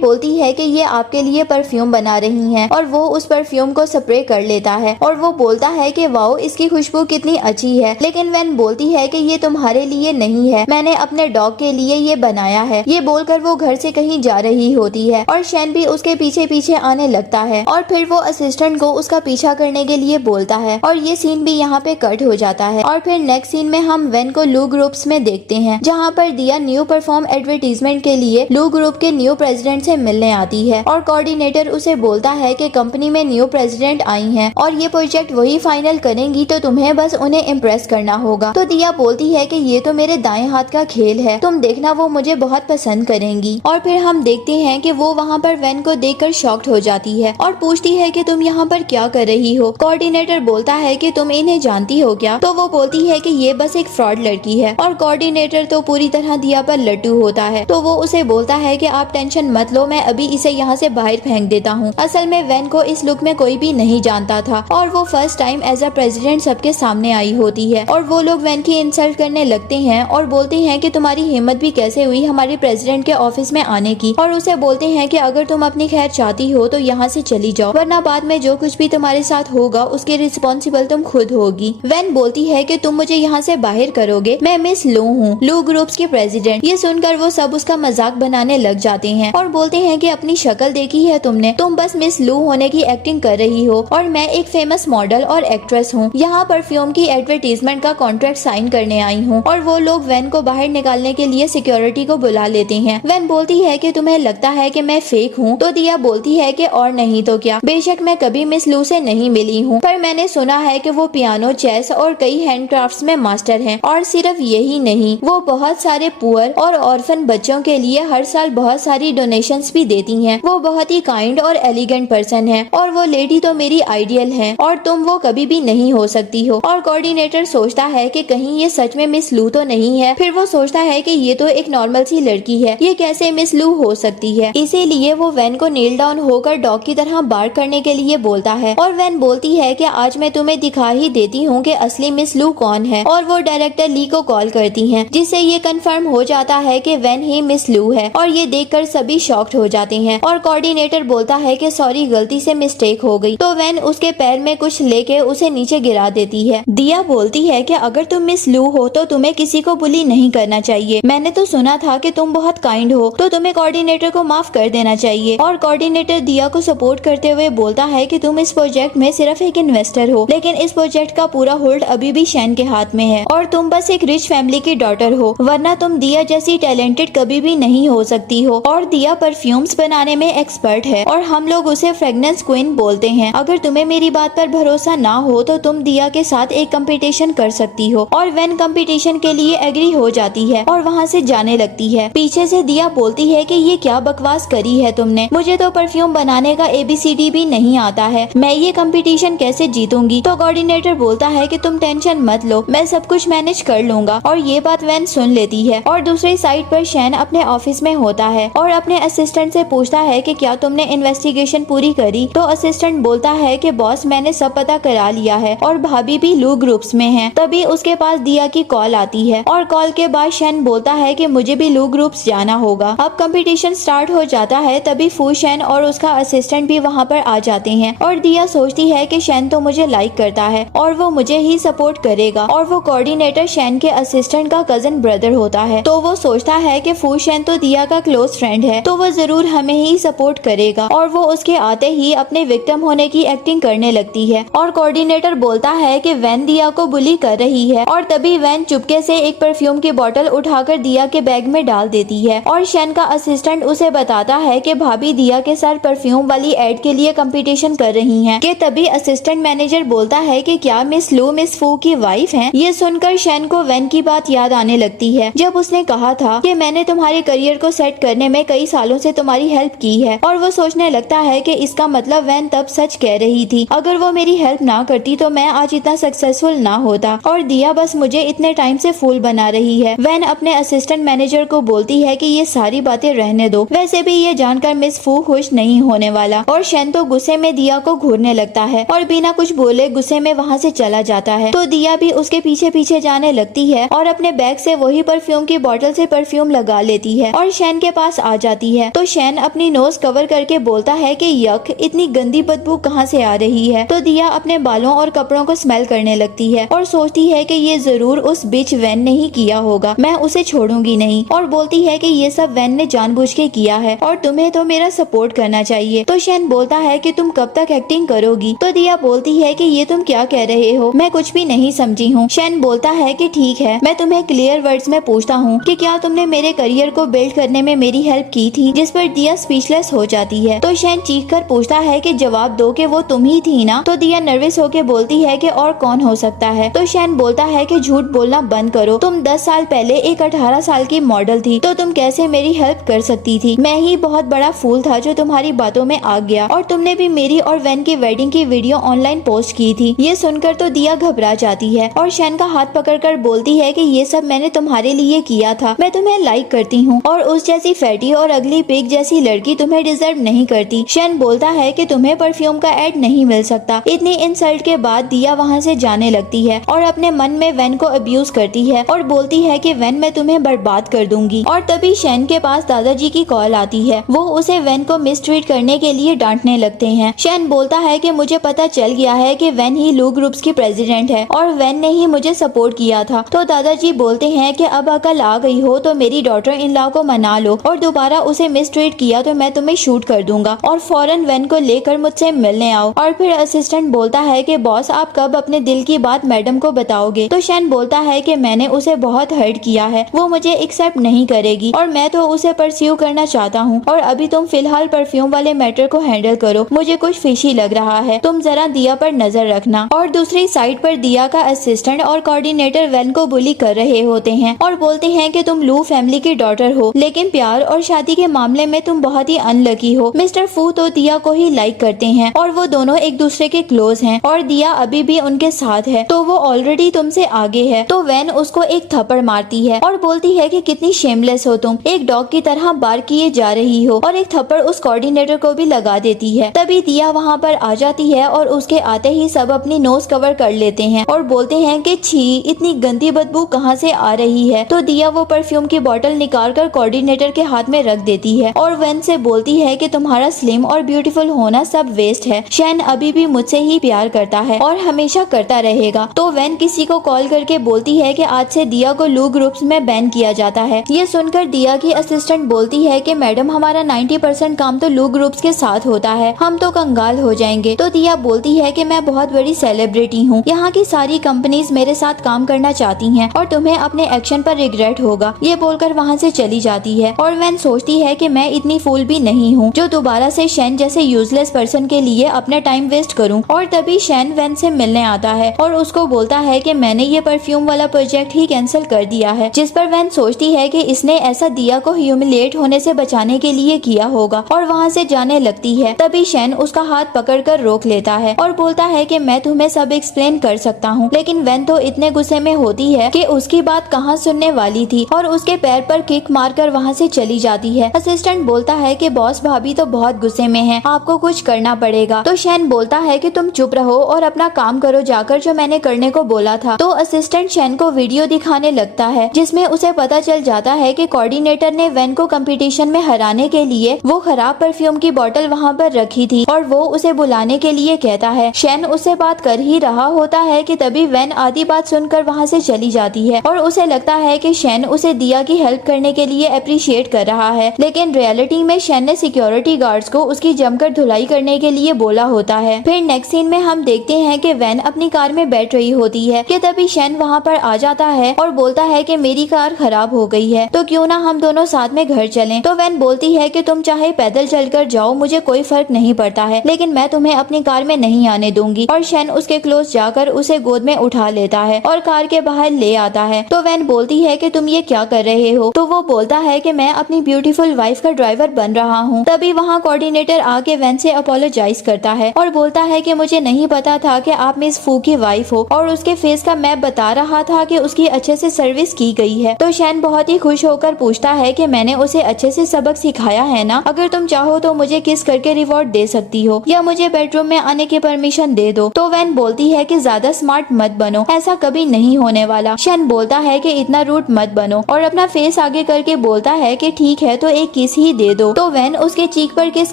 बोलती है कि ये आपके लिए परफ्यूम बना रही हैं और वो उस परफ्यूम को स्प्रे कर लेता है और वो बोलता है कि वाओ इसकी खुशबू कितनी अच्छी है। लेकिन वैन बोलती है कि ये तुम्हारे लिए नहीं है, मैंने अपने डॉग के लिए ये बनाया है। ये बोलकर वो घर से कहीं जा रही होती है और शैन भी उसके पीछे पीछे आने लगता है और फिर वो असिस्टेंट को उसका पीछा करने के लिए बोलता है और ये सीन भी यहाँ पे कट हो जाता है। और फिर नेक्स्ट सीन में हम वैन को लू ग्रुप्स में देखते हैं जहाँ पर दिया न्यू परफॉर्म एडवर्टीजमेंट के लिए लू ग्रुप के न्यू प्रेसिडेंट से मिलने आती है और कोऑर्डिनेटर उसे बोलता है कि कंपनी में न्यू प्रेसिडेंट आई हैं और ये प्रोजेक्ट वही फाइनल करेंगी तो तुम्हें बस उन्हें इम्प्रेस करना होगा। तो दिया बोलती है कि ये तो मेरे दाएं हाथ का खेल है, तुम देखना वो मुझे बहुत पसंद करेंगी। और फिर हम देखते हैं कि वो वहाँ पर वैन को देखकर शॉक्ड हो जाती है और पूछती है कि तुम यहाँ पर क्या कर रही हो। कोऑर्डिनेटर बोलता है कि तुम इन्हें जानती हो क्या। तो वो बोलती है कि ये बस एक फ्रॉड लड़की है और कोऑर्डिनेटर तो पूरी तरह दिया पर लट्टू होता है। तो वो उसे बोलता है कि आप टेंशन मत लो, मैं अभी इसे यहाँ से बाहर फेंक देता हूँ। असल में वैन को इस लुक में कोई भी नहीं जानता था और वो first time as a president सबके सामने आई होती है और वो लोग वैन की इंसल्ट करने लगते हैं और बोलते हैं कि तुम्हारी हिम्मत भी कैसे हुई हमारे प्रेसिडेंट के ऑफिस में आने की, और उसे बोलते हैं कि अगर तुम अपनी खैर चाहती हो तो यहाँ से चली जाओ वरना बाद में जो कुछ भी तुम्हारे साथ होगा उसके रिस्पॉन्सिबल तुम खुद होगी। वैन बोलती है कि तुम मुझे यहाँ से बाहर करोगे, मैं मिस लू हूँ, लू ग्रुप्स की प्रेसिडेंट। ये सुनकर वो सब उसका मजाक बनाने लग जाते हैं और बोलते हैं कि अपनी शक्ल देखी है तुमने, तुम बस मिस लू होने की एक्टिंग कर रही हो और मैं एक फेमस मॉडल और एक्ट्रेस हूँ, यहाँ परफ्यूम की एडवर्टीजमेंट का कॉन्ट्रैक्ट साइन करने आई हूँ। और वो लोग वैन को बाहर निकालने के लिए सिक्योरिटी को बुला लेते हैं। वैन बोलती है कि तुम्हें लगता है कि मैं फेक हूँ। तो दिया बोलती है कि और नहीं तो क्या, बेशक मैं कभी मिस लू से नहीं मिली हूँ पर मैंने सुना है कि वो पियानो, चेस और कई हैंडक्राफ्ट्स में मास्टर हैं और सिर्फ यही नहीं, वो बहुत सारे पुअर और ऑर्फन बच्चों के लिए हर साल बहुत सारी डोनेशंस भी देती हैं। वो बहुत ही काइंड और एलिगेंट पर्सन है और वो लेडी तो मेरी आइडियल है और तुम वो कभी भी नहीं हो सकती हो। और कोऑर्डिनेटर सोचता है कि कहीं ये सच में मिस लू तो नहीं है। फिर वो सोचता है कि ये तो एक नॉर्मल सी लड़की है, ये कैसे मिस लू हो सकती है। इसीलिए वो वैन को नील डाउन होकर डॉग की तरह बार्क करने के लिए बोलता है और वैन बोलती है कि आज मैं तुम्हें दिखा ही देती हूँ कि असली मिस लू कौन है। और वो डायरेक्टर ली को कॉल करती हैं जिससे ये कंफर्म हो जाता है कि वैन ही मिस लू है और ये देखकर सभी शॉक्ड हो जाते हैं। और कोऑर्डिनेटर बोलता है कि सॉरी गलती से मिस्टेक हो गई। तो वैन उसके पैर में कुछ लेके उसे नीचे गिरा देती है। दिया बोलती है कि अगर तुम मिस लू हो तो तुम्हें किसी को बुली नहीं करना चाहिए, मैंने तो सुना था कि तुम बहुत काइंड हो तो तुम्हें कोऑर्डिनेटर को माफ कर देना चाहिए। और कोऑर्डिनेटर दिया को सपोर्ट करते हुए बोलता है कि तुम इस प्रोजेक्ट में सिर्फ एक इन्वेस्टर हो लेकिन इस प्रोजेक्ट का पूरा होल्ड अभी भी शैन के हाथ में है और तुम बस एक रिच फैमिली की डॉटर हो वरना तुम दिया जैसी टैलेंटेड कभी भी नहीं हो सकती हो। और दिया परफ्यूम्स बनाने में एक्सपर्ट है और हम लोग उसे फ्रेग्रेंस क्वीन बोलते हैं। अगर तुम्हें मेरी बात पर भरोसा ना हो तो तुम दिया के साथ एक कंपटीशन कर सकती हो। और वैन कंपटीशन के लिए एग्री हो जाती है और वहाँ से जाने लगती है। पीछे से दिया बोलती है कि ये क्या बकवास करी है तुमने, मुझे तो परफ्यूम बनाने का ABCD भी नहीं आता है, मैं ये कंपटीशन कैसे जीतूंगी। तो कोऑर्डिनेटर बोलता है कि तुम टेंशन मत लो, मैं सब कुछ मैनेज कर लूंगा। और ये बात वैन सुन लेती है। और दूसरी साइड पर शैन अपने ऑफिस में होता है और अपने असिस्टेंट से पूछता है कि क्या तुमने इन्वेस्टिगेशन पूरी करी। तो असिस्टेंट बोलता है कि बॉस मैंने सब पता करा लिया है और भाभी भी लू ग्रुप्स में है। तभी उसके पास दिया की कॉल आती है और कॉल के बाद शैन बोलता है कि मुझे भी लू ग्रुप्स जाना होगा। अब कंपटीशन स्टार्ट हो जाता है। तभी फू शैन और उसका असिस्टेंट भी वहाँ पर आ जाते हैं और दिया सोचती है कि शैन तो मुझे लाइक करता है और वो मुझे ही सपोर्ट करेगा और वो कोऑर्डिनेटर शैन के असिस्टेंट का कजन ब्रदर होता है। तो वो सोचता है कि फू शैन तो दिया का क्लोज फ्रेंड है तो वो जरूर हमें ही सपोर्ट करेगा और वो उसके आते ही अपने विक्टिम होने की एक्टिंग करने लगती है। और कोऑर्डिनेटर बोलता है कि वैन दिया को बुली कर रही है और तभी वैन चुपके से एक परफ्यूम की बोतल उठाकर दिया के बैग में डाल देती है और शैन का असिस्टेंट उसे बताता है कि भाभी दिया के साथ परफ्यूम वाली एड के लिए कंपटीशन कर रही हैं। कि तभी असिस्टेंट मैनेजर बोलता है कि क्या मिस लू मिस फू की वाइफ हैं। ये सुनकर शैन को वैन की बात याद आने लगती है जब उसने कहा था कि मैंने तुम्हारे करियर को सेट करने में कई सालों से तुम्हारी हेल्प की है। और वो सोचने लगता है कि इसका मतलब वैन तब सच कह रही थी, अगर वो मेरी हेल्प ना करती तो मैं आज इतना सक्सेसफुल ना होता और दिया बस मुझे इतने टाइम से फूल बना रही है। वैन अपने असिस्टेंट मैनेजर को बोलती है कि ये सारी बातें रहने दो, वैसे भी ये जानकर मिस फू खुश नहीं होने वाला। और शैन तो गुस्से में दिया को घूरने लगता है और बिना कुछ बोले गुस्से में वहाँ से चला जाता है। तो दिया भी उसके पीछे पीछे जाने लगती है और अपने बैग से वही परफ्यूम की बोतल से परफ्यूम लगा लेती है और शैन के पास आ जाती है। तो शैन अपनी नोज कवर करके बोलता है कि यक, इतनी गंदी बदबू कहाँ से आ रही है। तो दिया अपने बालों और कपड़ों को स्मेल करने लगती है और सोचती है कि ये जरूर उस बिच वैन ने ही किया होगा, मैं उसे छोड़ूंगी नहीं। और बोलती है कि ये सब वैन ने जानबूझ के किया है और तुम्हें तो मेरा सपोर्ट करना चाहिए। तो शैन बोलता है कि तुम कब तक एक्टिंग करोगी। तो दिया बोलती है कि ये तुम क्या कह रहे हो, मैं कुछ भी नहीं समझी हूँ। शैन बोलता है कि ठीक है, मैं तुम्हें क्लियर वर्ड्स में पूछता हूँ कि क्या तुमने मेरे करियर को बिल्ड करने में मेरी हेल्प की थी। जिस पर दिया स्पीचलेस हो जाती है। तो शैन चीख कर पूछता है कि जवाब दो कि वो तुम ही थी ना। तो दिया नर्वस होकर बोलती है कि और कौन हो सकता है। तो शैन बोलता है कि झूठ बोलना बंद करो, तुम 10 साल पहले एक 18 साल की मॉडल थी, तो तुम कैसे मेरी हेल्प कर सकती थी। मैं ही बहुत बड़ा फूल था जो तुम्हारी बातों में आ गया और तुमने भी मेरी और वैन की वेडिंग की वीडियो ऑनलाइन पोस्ट की थी। ये सुनकर तो दिया घबरा जाती है और शैन का हाथ पकड़कर बोलती है कि ये सब मैंने तुम्हारे लिए किया था, मैं तुम्हें लाइक करती हूँ और उस जैसी फैटी और अगली पिग जैसी लड़की तुम्हें डिजर्व नहीं करती। शैन बोलता है कि तुम्हें परफ्यूम का एड नहीं मिल सकता। इतनी इंसल्ट के बाद दिया वहाँ से जाने लगती है और अपने मन में वैन को अब्यूज करती है और बोलती है कि वैन मैं तुम्हें बर्बाद कर दूंगी। और तभी शैन के पास दादाजी की कॉल आती है। वो उसे वैन को मिसट्रीट करने के लिए डांटने लगते हैं। शैन बोलता है कि मुझे पता चल गया है कि वैन ही लू ग्रुप्स की प्रेसिडेंट है और वैन ने ही मुझे सपोर्ट किया था। तो दादाजी बोलते हैं कि अब अकल आ गई हो तो मेरी डॉटर इन लॉ को मना लो और दोबारा उसे मिसट्रीट किया तो मैं तुम्हें शूट कर दूंगा और फौरन वैन को लेकर मुझसे मिलने आओ। और फिर असिस्टेंट बोलता है कि बॉस आप कब अपने दिल की बात मैडम को बताओगे। तो शैन बोलता है कि मैंने उसे बहुत हर्ट किया है, वो मुझे एक्सेप्ट नहीं करेगी और मैं तो उसे परस्यू करना चाहता हूँ और अभी तुम फिलहाल परफ्यूम वाले मैटर को हैंडल करो, मुझे कुछ फिशी लग रहा है, तुम जरा दिया पर नजर रखना। और दूसरी साइड पर दिया का असिस्टेंट और कोऑर्डिनेटर वैन को बुली कर रहे होते हैं और बोलते हैं कि तुम लू फैमिली की डॉटर हो लेकिन प्यार और शादी के मामले में तुम बहुत ही अनलकी हो। मिस्टर फू तो दिया को ही लाइक करते हैं और वो दोनों एक दूसरे के क्लोज हैं और दिया अभी भी उनके साथ है, तो वो ऑलरेडी तुमसे आगे है। तो वैन उसको एक थप्पड़ मारती है और बोलती है कि कितनी शेमलेस हो तुम, एक डॉग की तरह बार किए जा रही हो और एक थप्पड़ उस कोऑर्डिनेटर को भी लगा देती है। तभी दिया वहाँ पर आ जाती है और उसके आते ही सब अपनी नोज कवर कर लेते हैं और बोलते हैं कि छी, इतनी गंदी बदबू कहाँ से आ रही है। तो दिया वो परफ्यूम की बोतल निकाल कर कोऑर्डिनेटर के हाथ में रख देती है और वैन से बोलती है कि तुम्हारा स्लिम और ब्यूटीफुल होना सब वेस्ट है, शैन अभी भी मुझसे ही प्यार करता है और हमेशा करता रहेगा। तो वैन किसी को कॉल करके बोलती है कि आज से दिया को लू ग्रुप्स में बैन किया जाता है। ये सुनकर दिया की असिस्टेंट बोलती है कि मैडम हमारा 90% काम तो लू ग्रुप्स के साथ होता है, हम तो कंगाल हो जाएंगे। तो दिया बोलती है कि मैं बहुत बड़ी सेलिब्रिटी हूँ, यहाँ की सारी कंपनीज मेरे साथ काम करना चाहती हैं और तुम्हें अपने एक्शन पर रिग्रेट होगा। ये बोलकर वहाँ से चली जाती है और वैन सोचती है कि मैं इतनी फूल भी नहीं हूँ जो दोबारा से शैन जैसे यूजलेस पर्सन के लिए अपना टाइम वेस्ट करूँ। और तभी शैन वैन से मिलने आता है और उसको बोलता है कि मैंने ये परफ्यूम वाला प्रोजेक्ट ही कैंसिल कर दिया है। जिस पर वैन सोचती है कि इसने ऐसा दिया को ह्यूमिलिएट होने से बचाने के लिए किया होगा और वहाँ से जाने लगती है। तभी शैन उसका हाथ पकड़कर रोक लेता है और बोलता है कि मैं तुम्हें सब एक्सप्लेन कर सकता हूँ। लेकिन वैन तो इतने गुस्से में होती है कि उसकी बात कहाँ सुनने वाली थी और उसके पैर पर किक मारकर वहाँ से चली जाती है। असिस्टेंट बोलता है कि बॉस भाभी तो बहुत गुस्से में है, आपको कुछ करना पड़ेगा। तो शैन बोलता है कि तुम चुप रहो और अपना काम करो जाकर जो मैंने करने को बोला था। तो असिस्टेंट शैन को वीडियो दिखाने लगता है जिसमें उसे पता चल जाता है कि कोऑर्डिनेटर ने वैन को कंपटीशन में हराने के लिए वो खराब परफ्यूम की बोतल वहाँ पर रखी थी और वो उसे बुलाने के लिए कहता है। शैन उससे बात कर ही रहा होता है कि तभी वैन आधी बात सुनकर वहाँ से चली जाती है और उसे लगता है कि शैन उसे दिया की हेल्प करने के लिए अप्रिशिएट कर रहा है, लेकिन रियलिटी में शैन ने सिक्योरिटी गार्ड्स को उसकी जमकर धुलाई करने के लिए बोला होता है। फिर नेक्स्ट सीन में हम देखते हैं कि वैन अपनी कार में बैठ रही होती है कि तभी शैन वहाँ पर आ जाता है और बोलता है कि मेरी कार खराब हो गई है तो क्यों ना हम दोनों साथ में घर चलें। तो वैन बोलती है कि तुम चाहे पैदल चलकर जाओ, मुझे कोई फर्क नहीं पड़ता है, लेकिन मैं तुम्हें अपनी कार में नहीं आने दूंगी। और शैन उसके क्लोज जाकर उसे गोद में उठा लेता है और कार के बाहर ले आता है। तो वैन बोलती है कि तुम ये क्या कर रहे हो। तो वो बोलता है कि मैं अपनी ब्यूटीफुल वाइफ का ड्राइवर बन रहा हूँ। तभी वहाँ कोऑर्डिनेटर आके वैन से अपोलोजाइज करता है और बोलता है कि मुझे नहीं पता था कि आप मिस फू की वाइफ हो और उसके फेस का मैप बता रहा था कि उसकी अच्छे से सर्विस की गई है। तो शैन बहुत ही खुश होकर पूछता है कि मैंने उसे अच्छे से सबक सिखाया है ना, अगर तुम चाहो तो मुझे किस करके रिवॉर्ड दे सकती हो या मुझे बेडरूम में आने की परमिशन दे दो। तो वैन बोलती है कि ज्यादा स्मार्ट मत बनो, ऐसा कभी नहीं होने वाला। शैन बोलता है कि इतना रूड मत बनो और अपना फेस आगे करके बोलता है कि ठीक है तो एक किस ही दे दो। तो वैन उसके चीक पर किस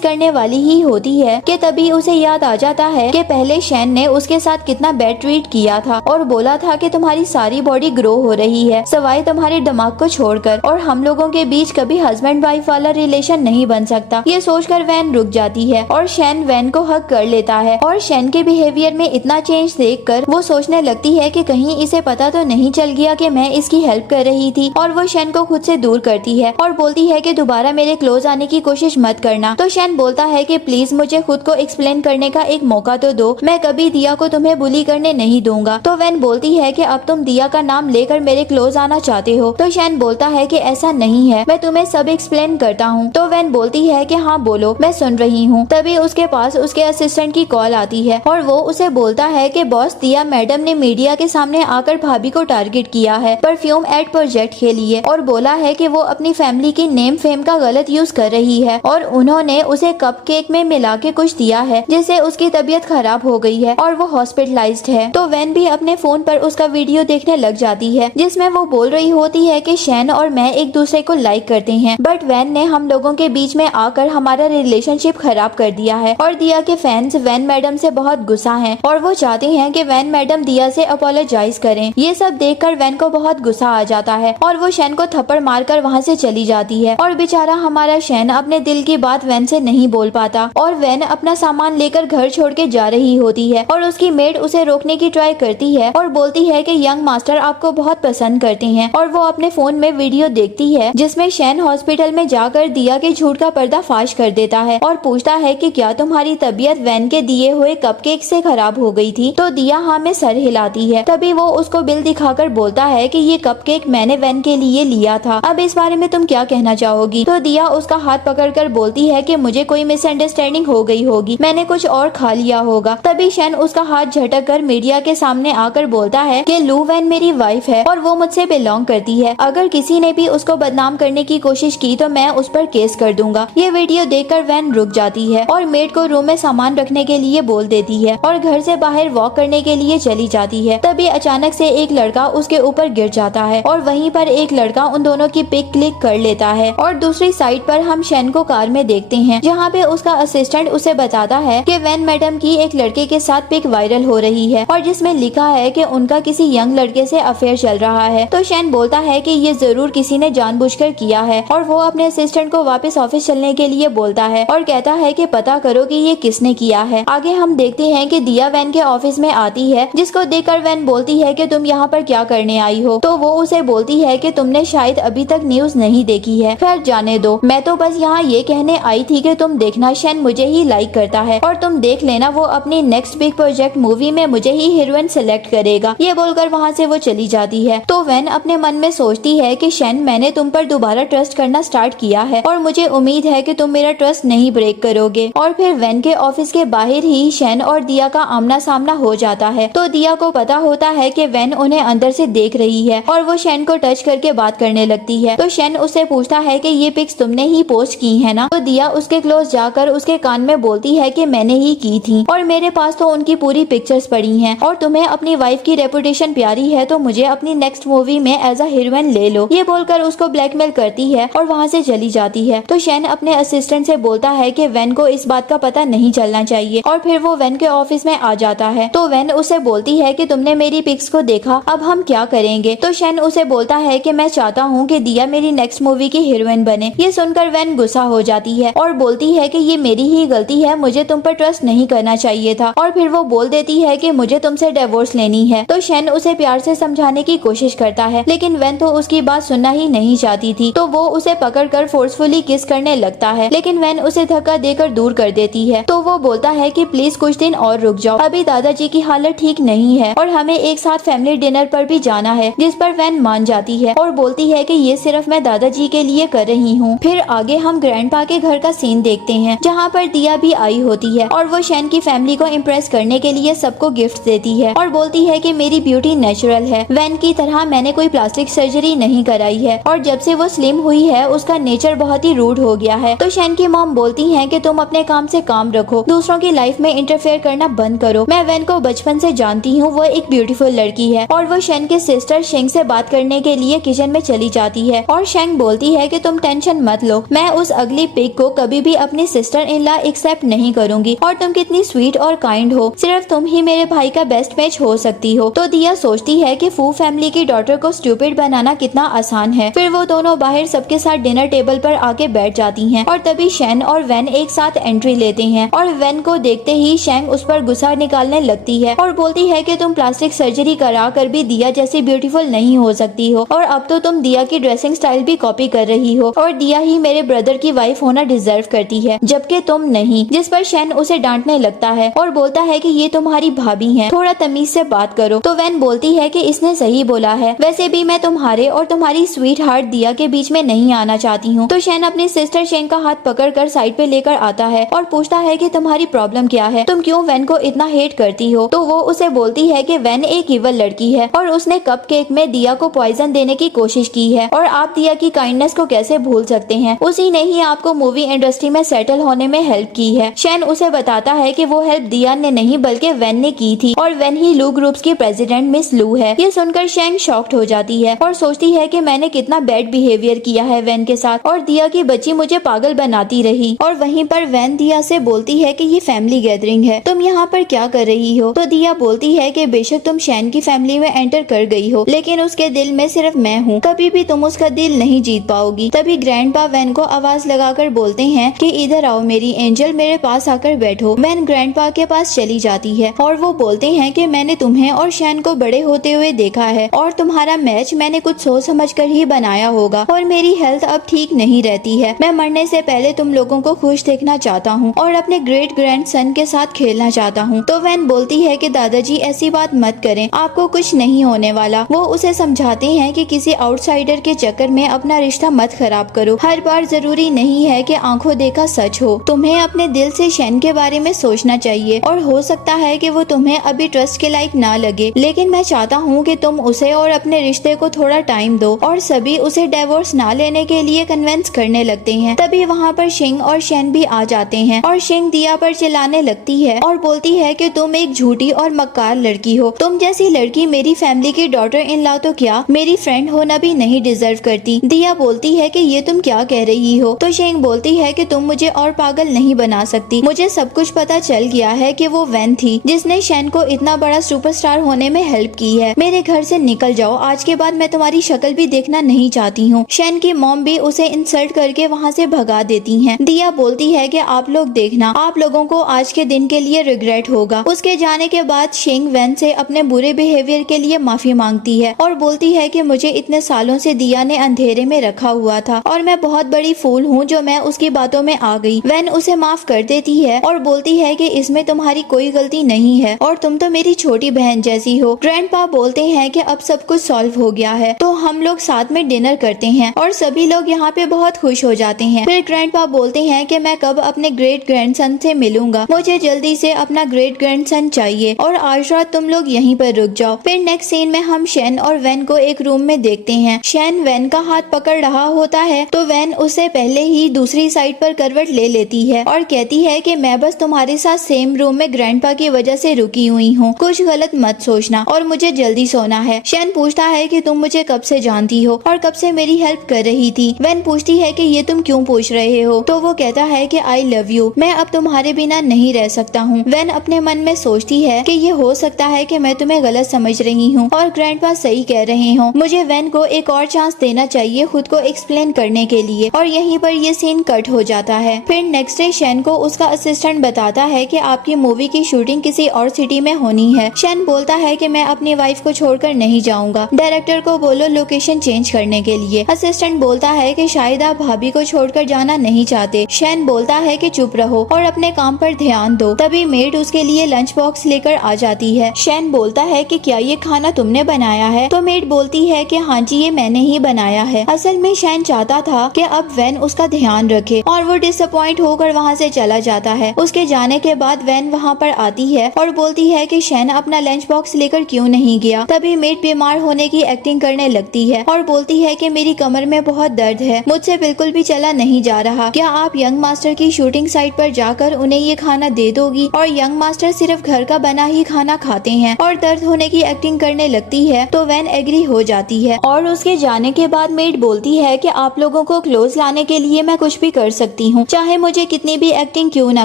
करने वाली ही होती है कि तभी उसे याद आ जाता है कि पहले शैन ने उसके साथ कितना बैड ट्रीट किया था और बोला था कि तुम्हारी सारी बॉडी ग्रो हो रही है सवाए तुम्हारे दिमाग को छोड़कर, और हम लोगों के बीच कभी हस्बैंड वाइफ वाला रिलेशन नहीं बन सकता। ये सोचकर वैन रुक जाती है और शैन वैन को हक कर लेता है और शैन के बिहेवियर में इतना चेंज देखकर वो सोचने लगती है कि कहीं इसे पता तो नहीं चल गया कि मैं इसकी हेल्प कर रही थी, और वो शैन को खुद से दूर करती है और बोलती है कि दोबारा मेरे क्लोज आने की कोशिश मत करना। तो शैन बोलता है कि प्लीज मुझे खुद को एक्सप्लेन करने का एक मौका तो दो, मैं कभी दिया को तुम्हें बुली करने नहीं दूंगा। तो वैन बोलती है कि अब तुम दिया का नाम लेकर मेरे क्लोज आना चाहते हो। तो शैन बोलता है कि ऐसा नहीं है, मैं तुम्हें सब एक्सप्लेन करता हूँ। तो वैन बोलती है कि हाँ बोलो, मैं सुन रही हूँ। तभी उसके पास उसके असिस्टेंट की कॉल आती है और वो उसे बोलता है कि बॉस दिया मैडम ने मीडिया के सामने आकर भाभी को टारगेट किया है परफ्यूम एड प्रोजेक्ट के लिए और बोला है कि वो अपनी फैमिली की नेम फेम का गलत यूज कर रही है और उन्होंने उसे कपकेक में मिला के कुछ दिया है जिससे उसकी तबीयत खराब हो गई है और वो हॉस्पिटलाइज्ड है। तो वैन भी अपने फोन पर उसका वीडियो देखने लग जाती है जिसमें वो बोल रही होती है कि शैन और मैं एक दूसरे को लाइक करते हैं, बट वैन ने हम लोगों के बीच में आकर हमारा रिलेशनशिप खराब कर दिया है और दिया के फैंस वैन मैडम से बहुत गुस्सा हैं और वो चाहते हैं कि वैन मैडम दिया से अपोलोजाइज करें। ये सब देखकर वैन को बहुत गुस्सा आ जाता है और वो शैन को थप्पड़ मारकर वहाँ से चली जाती है और बेचारा हमारा शैन अपने दिल की बात वैन से नहीं बोल पाता और वैन अपना सामान लेकर घर छोड़ के जा रही होती है और उसकी मेड उसे रोकने की ट्राई करती है और बोलती है कि यंग मास्टर आपको बहुत पसंद करते हैं और वो अपने फोन में वीडियो देखती है जिसमें शैन हॉस्पिटल में जाकर दिया के झूठ का पर्दा फाश कर देता है और पूछता है कि क्या तुम्हारी तबीयत वैन के दिए हुए कपकेक से खराब हो गई थी। तो दिया हाँ में सर हिलाती है। तभी वो उसको बिल दिखाकर बोलता है कि ये कपकेक मैंने वैन के लिए लिया था, अब इस बारे में तुम क्या कहना चाहोगी। तो दिया उसका हाथ पकड़कर बोलती है कि मुझे कोई मिसअंडरस्टैंडिंग हो गई होगी, मैंने कुछ और खा लिया होगा। तभी शैन उसका हाथ झटक कर मीडिया के सामने आकर बोलता है कि लू वैन मेरी वाइफ है और वो मुझसे बिलोंग करती है, अगर किसी ने भी उसको बदनाम करने की कोशिश की तो मैं उस पर केस कर दूंगा। ये वीडियो देखकर वैन रुक जाती है और मेड को रूम में सामान रखने के लिए बोल देती है और घर से बाहर वॉक करने के लिए चली जाती है। तभी अचानक से एक लड़का उसके ऊपर गिर जाता है और वहीं पर एक लड़का उन दोनों की पिक क्लिक कर लेता है और दूसरी साइड पर हम शैन को कार में देखते हैं जहाँ पे उसका असिस्टेंट उसे बताता है कि वैन मैडम की एक लड़के के साथ पिक वायरल हो रही है और जिसमें लिखा है कि उनका किसी यंग लड़के से अफेयर चल रहा है। तो शैन बोलता है कि ये जरूर किसी ने जानबूझकर किया है और वो अपने असिस्टेंट को वापस ऑफिस चलने के लिए बोलता है और कहता है कि पता करो कि ये किसने किया है। आगे हम देखते हैं कि दिया वैन के ऑफिस में आती है जिसको देखकर वैन बोलती है कि तुम यहाँ पर क्या करने आई हो। तो वो उसे बोलती है कि तुमने शायद अभी तक न्यूज नहीं देखी है, खैर जाने दो, मैं तो बस यहाँ ये कहने आई थी कि तुम देखना शैन मुझे ही लाइक करता है और तुम देख लेना वो अपनी नेक्स्ट बिग प्रोजेक्ट मूवी में मुझे ही हीरोइन सिलेक्ट करेगा। ये बोलकर वहाँ से वो चली जाती है। तो वैन अपने मन में सोचती है कि शैन मैंने तुम पर दोबारा ट्रस्ट करना स्टार्ट किया है और मुझे उम्मीद है कि तुम मेरा ट्रस्ट नहीं ब्रेक करोगे। और फिर वैन के ऑफिस के बाहर ही शैन और दिया का आमना सामना हो जाता है। तो दिया को पता होता है कि वैन उन्हें अंदर से देख रही है और वो शैन को टच करके बात करने लगती है। तो शैन उससे पूछता है कि ये पिक्स तुमने ही पोस्ट की है ना। तो दिया उसके क्लोज जाकर उसके कान में बोलती है कि मैंने ही की थी और मेरे पास तो उनकी पूरी पिक्चर्स पड़ी हैं और तुम्हें अपनी वाइफ की रेपुटेशन प्यारी है तो मुझे अपनी नेक्स्ट मूवी में एज अ हीरोइन ले लो। ये बोलकर उसको ब्लैकमेल करती है और वहाँ से चली जाती है। तो शैन अपने असिस्टेंट से बोलता है कि वैन को इस बात का पता नहीं चलना चाहिए और फिर वो वैन के ऑफिस में आ जाता है। तो वैन उसे बोलती है कि तुमने मेरी पिक्स को देखा, अब हम क्या करेंगे। तो शैन उसे बोलता है कि मैं चाहता हूँ कि दिया मेरी नेक्स्ट मूवी की हीरोइन बने। ये सुनकर वैन गुस्सा हो जाती है और बोलती है कि ये मेरी ही गलती है, मुझे तुम पर ट्रस्ट नहीं करना चाहिए था और फिर वो बोल देती है कि मुझे तुमसे डिवोर्स लेनी है। तो शैन उसे प्यार से समझाने की कोशिश करता है लेकिन वैन तो उसकी बात सुनना ही नहीं चाहती थी। तो वो उसे पकड़कर फोर्सफुली किस करने लगता है लेकिन वैन उसे धक्का देकर दूर कर देती है। तो वो बोलता है कि प्लीज कुछ दिन और रुक जाओ, अभी दादाजी की हालत ठीक नहीं है और हमें एक साथ फैमिली डिनर पर भी जाना है, जिस पर वैन मान जाती है और बोलती है कि ये सिर्फ मैं दादाजी के लिए कर रही हूँ। फिर आगे हम ग्रैंडपा के घर का सीन देखते हैं जहाँ पर दिया भी आई होती है और वो शैन की फैमिली को इम्प्रेस करने के लिए सबको गिफ्ट देती है और बोलती है कि मेरी ब्यूटी नेचुरल है, वैन की तरह मैंने कोई प्लास्टिक सर्जरी नहीं कराई है और जब से वो स्लिम हुई है उसका नेचर बहुत ही रूड हो गया है। तो शैन की मॉम बोलती है कि तुम अपने काम से काम रखो, दूसरों की लाइफ में इंटरफेयर करना बंद करो। मैं वैन को बचपन से जानती हूँ, वो एक ब्यूटीफुल लड़की है और वो शैन की सिस्टर शेंग से बात करने के लिए किचन में चली जाती है और शेंग बोलती है कि तुम टेंशन मत लो, मैं उस अगली पिग को कभी भी अपनी सिस्टर इन लॉ एक्सेप्ट नहीं करूंगी और तुम कितनी स्वीट और काइंड हो, सिर्फ तुम ही मेरे भाई का बेस्ट मैच हो सकती हो। तो दिया सोचती है कि फू फैमिली की डॉटर को स्टूपिड बनाना कितना आसान है। फिर वो दोनों बाहर सबके साथ डिनर टेबल पर आके बैठ जाती हैं और तभी शेन और वेन एक साथ एंट्री लेते हैं और वेन को देखते ही शेंग उस पर गुस्सा निकालने लगती है और बोलती है कि तुम प्लास्टिक सर्जरी करा कर भी दिया जैसी ब्यूटीफुल नहीं हो सकती हो और अब तो तुम दिया की ड्रेसिंग स्टाइल भी कॉपी कर रही हो और दिया ही मेरे ब्रदर की वाइफ होना डिजर्व करती है जबकि तुम नहीं। जिस पर शेन उसे डांटने लगता है और बोलता है कि ये तुम्हारी भाभी है, थोड़ा तमीज से बात करो। तो वेन बोलती है कि इसने सही बोला है, वैसे भी मैं तुम्हारे और तुम्हारी स्वीट हार्ट दिया के बीच में नहीं आना चाहती हूँ। तो शेन अपनी सिस्टर शेंग का हाथ पकड़कर साइड पे लेकर आता है और पूछता है कि तुम्हारी प्रॉब्लम क्या है, तुम क्यों वेन को इतना हेट करती हो। तो वो उसे बोलती है कि वेन एक इवल लड़की है और उसने कपकेक में दिया को पॉइजन देने की कोशिश की है और आप दिया की काइंडनेस को कैसे भूल सकते हैं, उसी ने ही आपको मूवी इंडस्ट्री में सेटल होने में हेल्प की है। शेन उसे बताता है कि वो हेल्प दिया ने नहीं बल्कि वेन ने की थी और वेन ही लू ग्रुप्स की प्रेसिडेंट मिस लू है। ये सुनकर शेंग शॉक्ड हो जाती है और सोचती है कि मैंने कितना बैड बिहेवियर किया है वेन के साथ और दिया की बच्ची मुझे पागल बनाती रही। और वहीं पर वेन दिया से बोलती है कि ये फैमिली गैदरिंग है, तुम यहाँ पर क्या कर रही हो। तो दिया बोलती है कि बेशक तुम शेन की फैमिली में एंटर कर गई हो लेकिन उसके दिल में सिर्फ मैं हूँ, कभी भी तुम उसका दिल नहीं जीत पाओगी। तभी ग्रैंडपा वेन को आवाज लगाकर बोलते हैं कि इधर आओ मेरी एंजल, मेरे पास आकर बैठो। वेन ग्रैंडपा के पास चली जाती है और वो बोलते हैं कि मैंने तुम्हें और शेन को बड़े होते हुए देखा है और तुम्हारा मैच मैंने कुछ सोच समझ कर ही बनाया होगा और मेरी हेल्थ अब ठीक नहीं रहती है। मैं मरने से पहले तुम लोगों को खुश देखना चाहता हूँ और अपने ग्रेट ग्रैंडसन के साथ खेलना चाहता हूँ। तो वेन बोलती है कि दादाजी ऐसी बात मत करें, आपको कुछ नहीं होने वाला। वो उसे समझाते हैं कि किसी आउटसाइडर के चक्कर में अपना रिश्ता मत खराब करो, हर बार जरूरी नहीं है कि आंखों देखा सच हो। तुम्हें अपने दिल से शेन के बारे में सोचना चाहिए और हो सकता है कि वो तुम्हें अभी ट्रस्ट के लायक ना लगे, लेकिन मैं चाहता हूँ कि तुम उसे और अपने रिश्ते को थोड़ा टाइम दो। और सभी उसे डिवोर्स ना लेने के लिए कन्विंस करने लगते हैं। तभी वहाँ पर शेंग और शेन भी आ जाते हैं और शेंग दिया पर चिल्लाने लगती है और बोलती है कि तुम एक झूठी और मक्कार लड़की हो, तुम जैसी लड़की मेरी फैमिली की डॉटर इन लॉ तो क्या मेरी फ्रेंड होना भी नहीं डिजर्व करती। दिया बोलती है कि ये तुम क्या कह रही हो। तो शेंग बोलती है कि तुम मुझे और पागल नहीं बना सकती, मुझे सब कुछ पता चल गया है कि वो वेन थी जिसने शेन को इतना बड़ा सुपरस्टार होने में हेल्प की है। मेरे घर से निकल जाओ, आज के बाद मैं तुम्हारी शक्ल भी देखना नहीं चाहती हूँ। शेन की मॉम भी उसे इंसल्ट करके वहाँ से भगा देती हैं। दिया बोलती है कि आप लोग देखना, आप लोगों को आज के दिन के लिए रिग्रेट होगा। उसके जाने के बाद शेंग वेन से अपने बुरे बिहेवियर के लिए माफी मांगती है और बोलती है कि मुझे इतने सालों से दिया ने अंधेरे में रखा हुआ था और मैं बहुत बड़ी फूल हूँ जो मैं उसकी बातों में आ गई। वेन उसे माफ कर देती है और बोलती है कि इसमें तुम्हारी कोई गलती नहीं है और तुम तो मेरी छोटी बहन जैसी हो। ग्रैंडपा बोलते हैं कि अब सब कुछ सॉल्व हो गया है तो हम लोग साथ में डिनर करते हैं और सभी लोग यहाँ पे बहुत खुश हो जाते हैं। फिर ग्रैंडपा बोलते हैं कि मैं कब अपने ग्रेट ग्रैंडसन से मिलूंगा, मुझे जल्दी से अपना ग्रेट ग्रैंडसन चाहिए और आज रात तुम लोग यहीं पर रुक जाओ। फिर नेक्स्ट सीन में हम शेन और वेन को एक रूम में देखते हैं। शेन वेन का हाथ पकड़ रहा होता है तो वेन उसे पहले ही दूसरी साइड पर करवट ले लेती है और कहती है कि मैं बस तुम्हारे साथ सेम रूम में ग्रैंडपा की वजह से रुकी हुई हूँ, कुछ गलत मत सोचना और मुझे जल्दी सोना है। शेन पूछता है कि तुम मुझे कब से जानती हो और कब से मेरी हेल्प कर रही थी। वेन पूछती है कि ये तुम क्यों पूछ रहे हो। तो वो कहता है कि आई लव यू, मैं अब तुम्हारे बिना नहीं रह सकता हूँ। वेन अपने मन में सोचती है कि ये हो सकता है कि मैं तुम्हें गलत समझ रही हूँ और ग्रैंडपा सही कह रहे हो, मुझे वेन को एक और चांस देना चाहिए खुद को एक्सप्लेन करने के लिए। और यहीं पर ये सीन कट हो जाता है। फिर नेक्स्ट डे शेन को उसका असिस्टेंट बताता है कि आपकी मूवी की शूटिंग किसी और सिटी में होनी है। शेन बोलता है कि मैं अपनी वाइफ को छोड़कर नहीं जाऊंगा, डायरेक्टर को बोलो लोकेशन चेंज करने के लिए। असिस्टेंट बोलता है कि शायद आप भाभी को छोड़कर जाना नहीं चाहते। शेन बोलता है कि चुप रहो और अपने काम पर ध्यान दो। तभी मेड उसके लिए लंच बॉक्स लेकर आ जाती है। शेन बोलता है कि क्या ये खाना तुमने बनाया है। तो मेड बोलती है कि हाँ जी ये मैंने ही बनाया है। असल में शेन चाहता था कि अब वेन उसका ध्यान रखे और वो डिसअपॉइंट होकर वहाँ से चला जाता है। उसके जाने के बाद वेन वहाँ पर आती है और बोलती है कि शेन अपना लंच बॉक्स लेकर क्यों नहीं गया। तभी मेड बीमार होने की एक्टिंग करने लगती है और बोलती है कि मेरी कमर में बहुत दर्द है, मुझसे बिल्कुल भी चला नहीं जा रहा, क्या आप यंग मास्टर की शूटिंग साइट पर जाकर उन्हें ये खाना दे दोगी। और यंग मास्टर सिर्फ घर का बना ही खाना खाते हैं और दर्द होने की एक्टिंग करने लगती है। तो तो वैन एग्री हो जाती है और उसके जाने के बाद मेड बोलती है कि आप लोगों को क्लोज लाने के लिए मैं कुछ भी कर सकती हूँ, चाहे मुझे कितनी भी एक्टिंग क्यों ना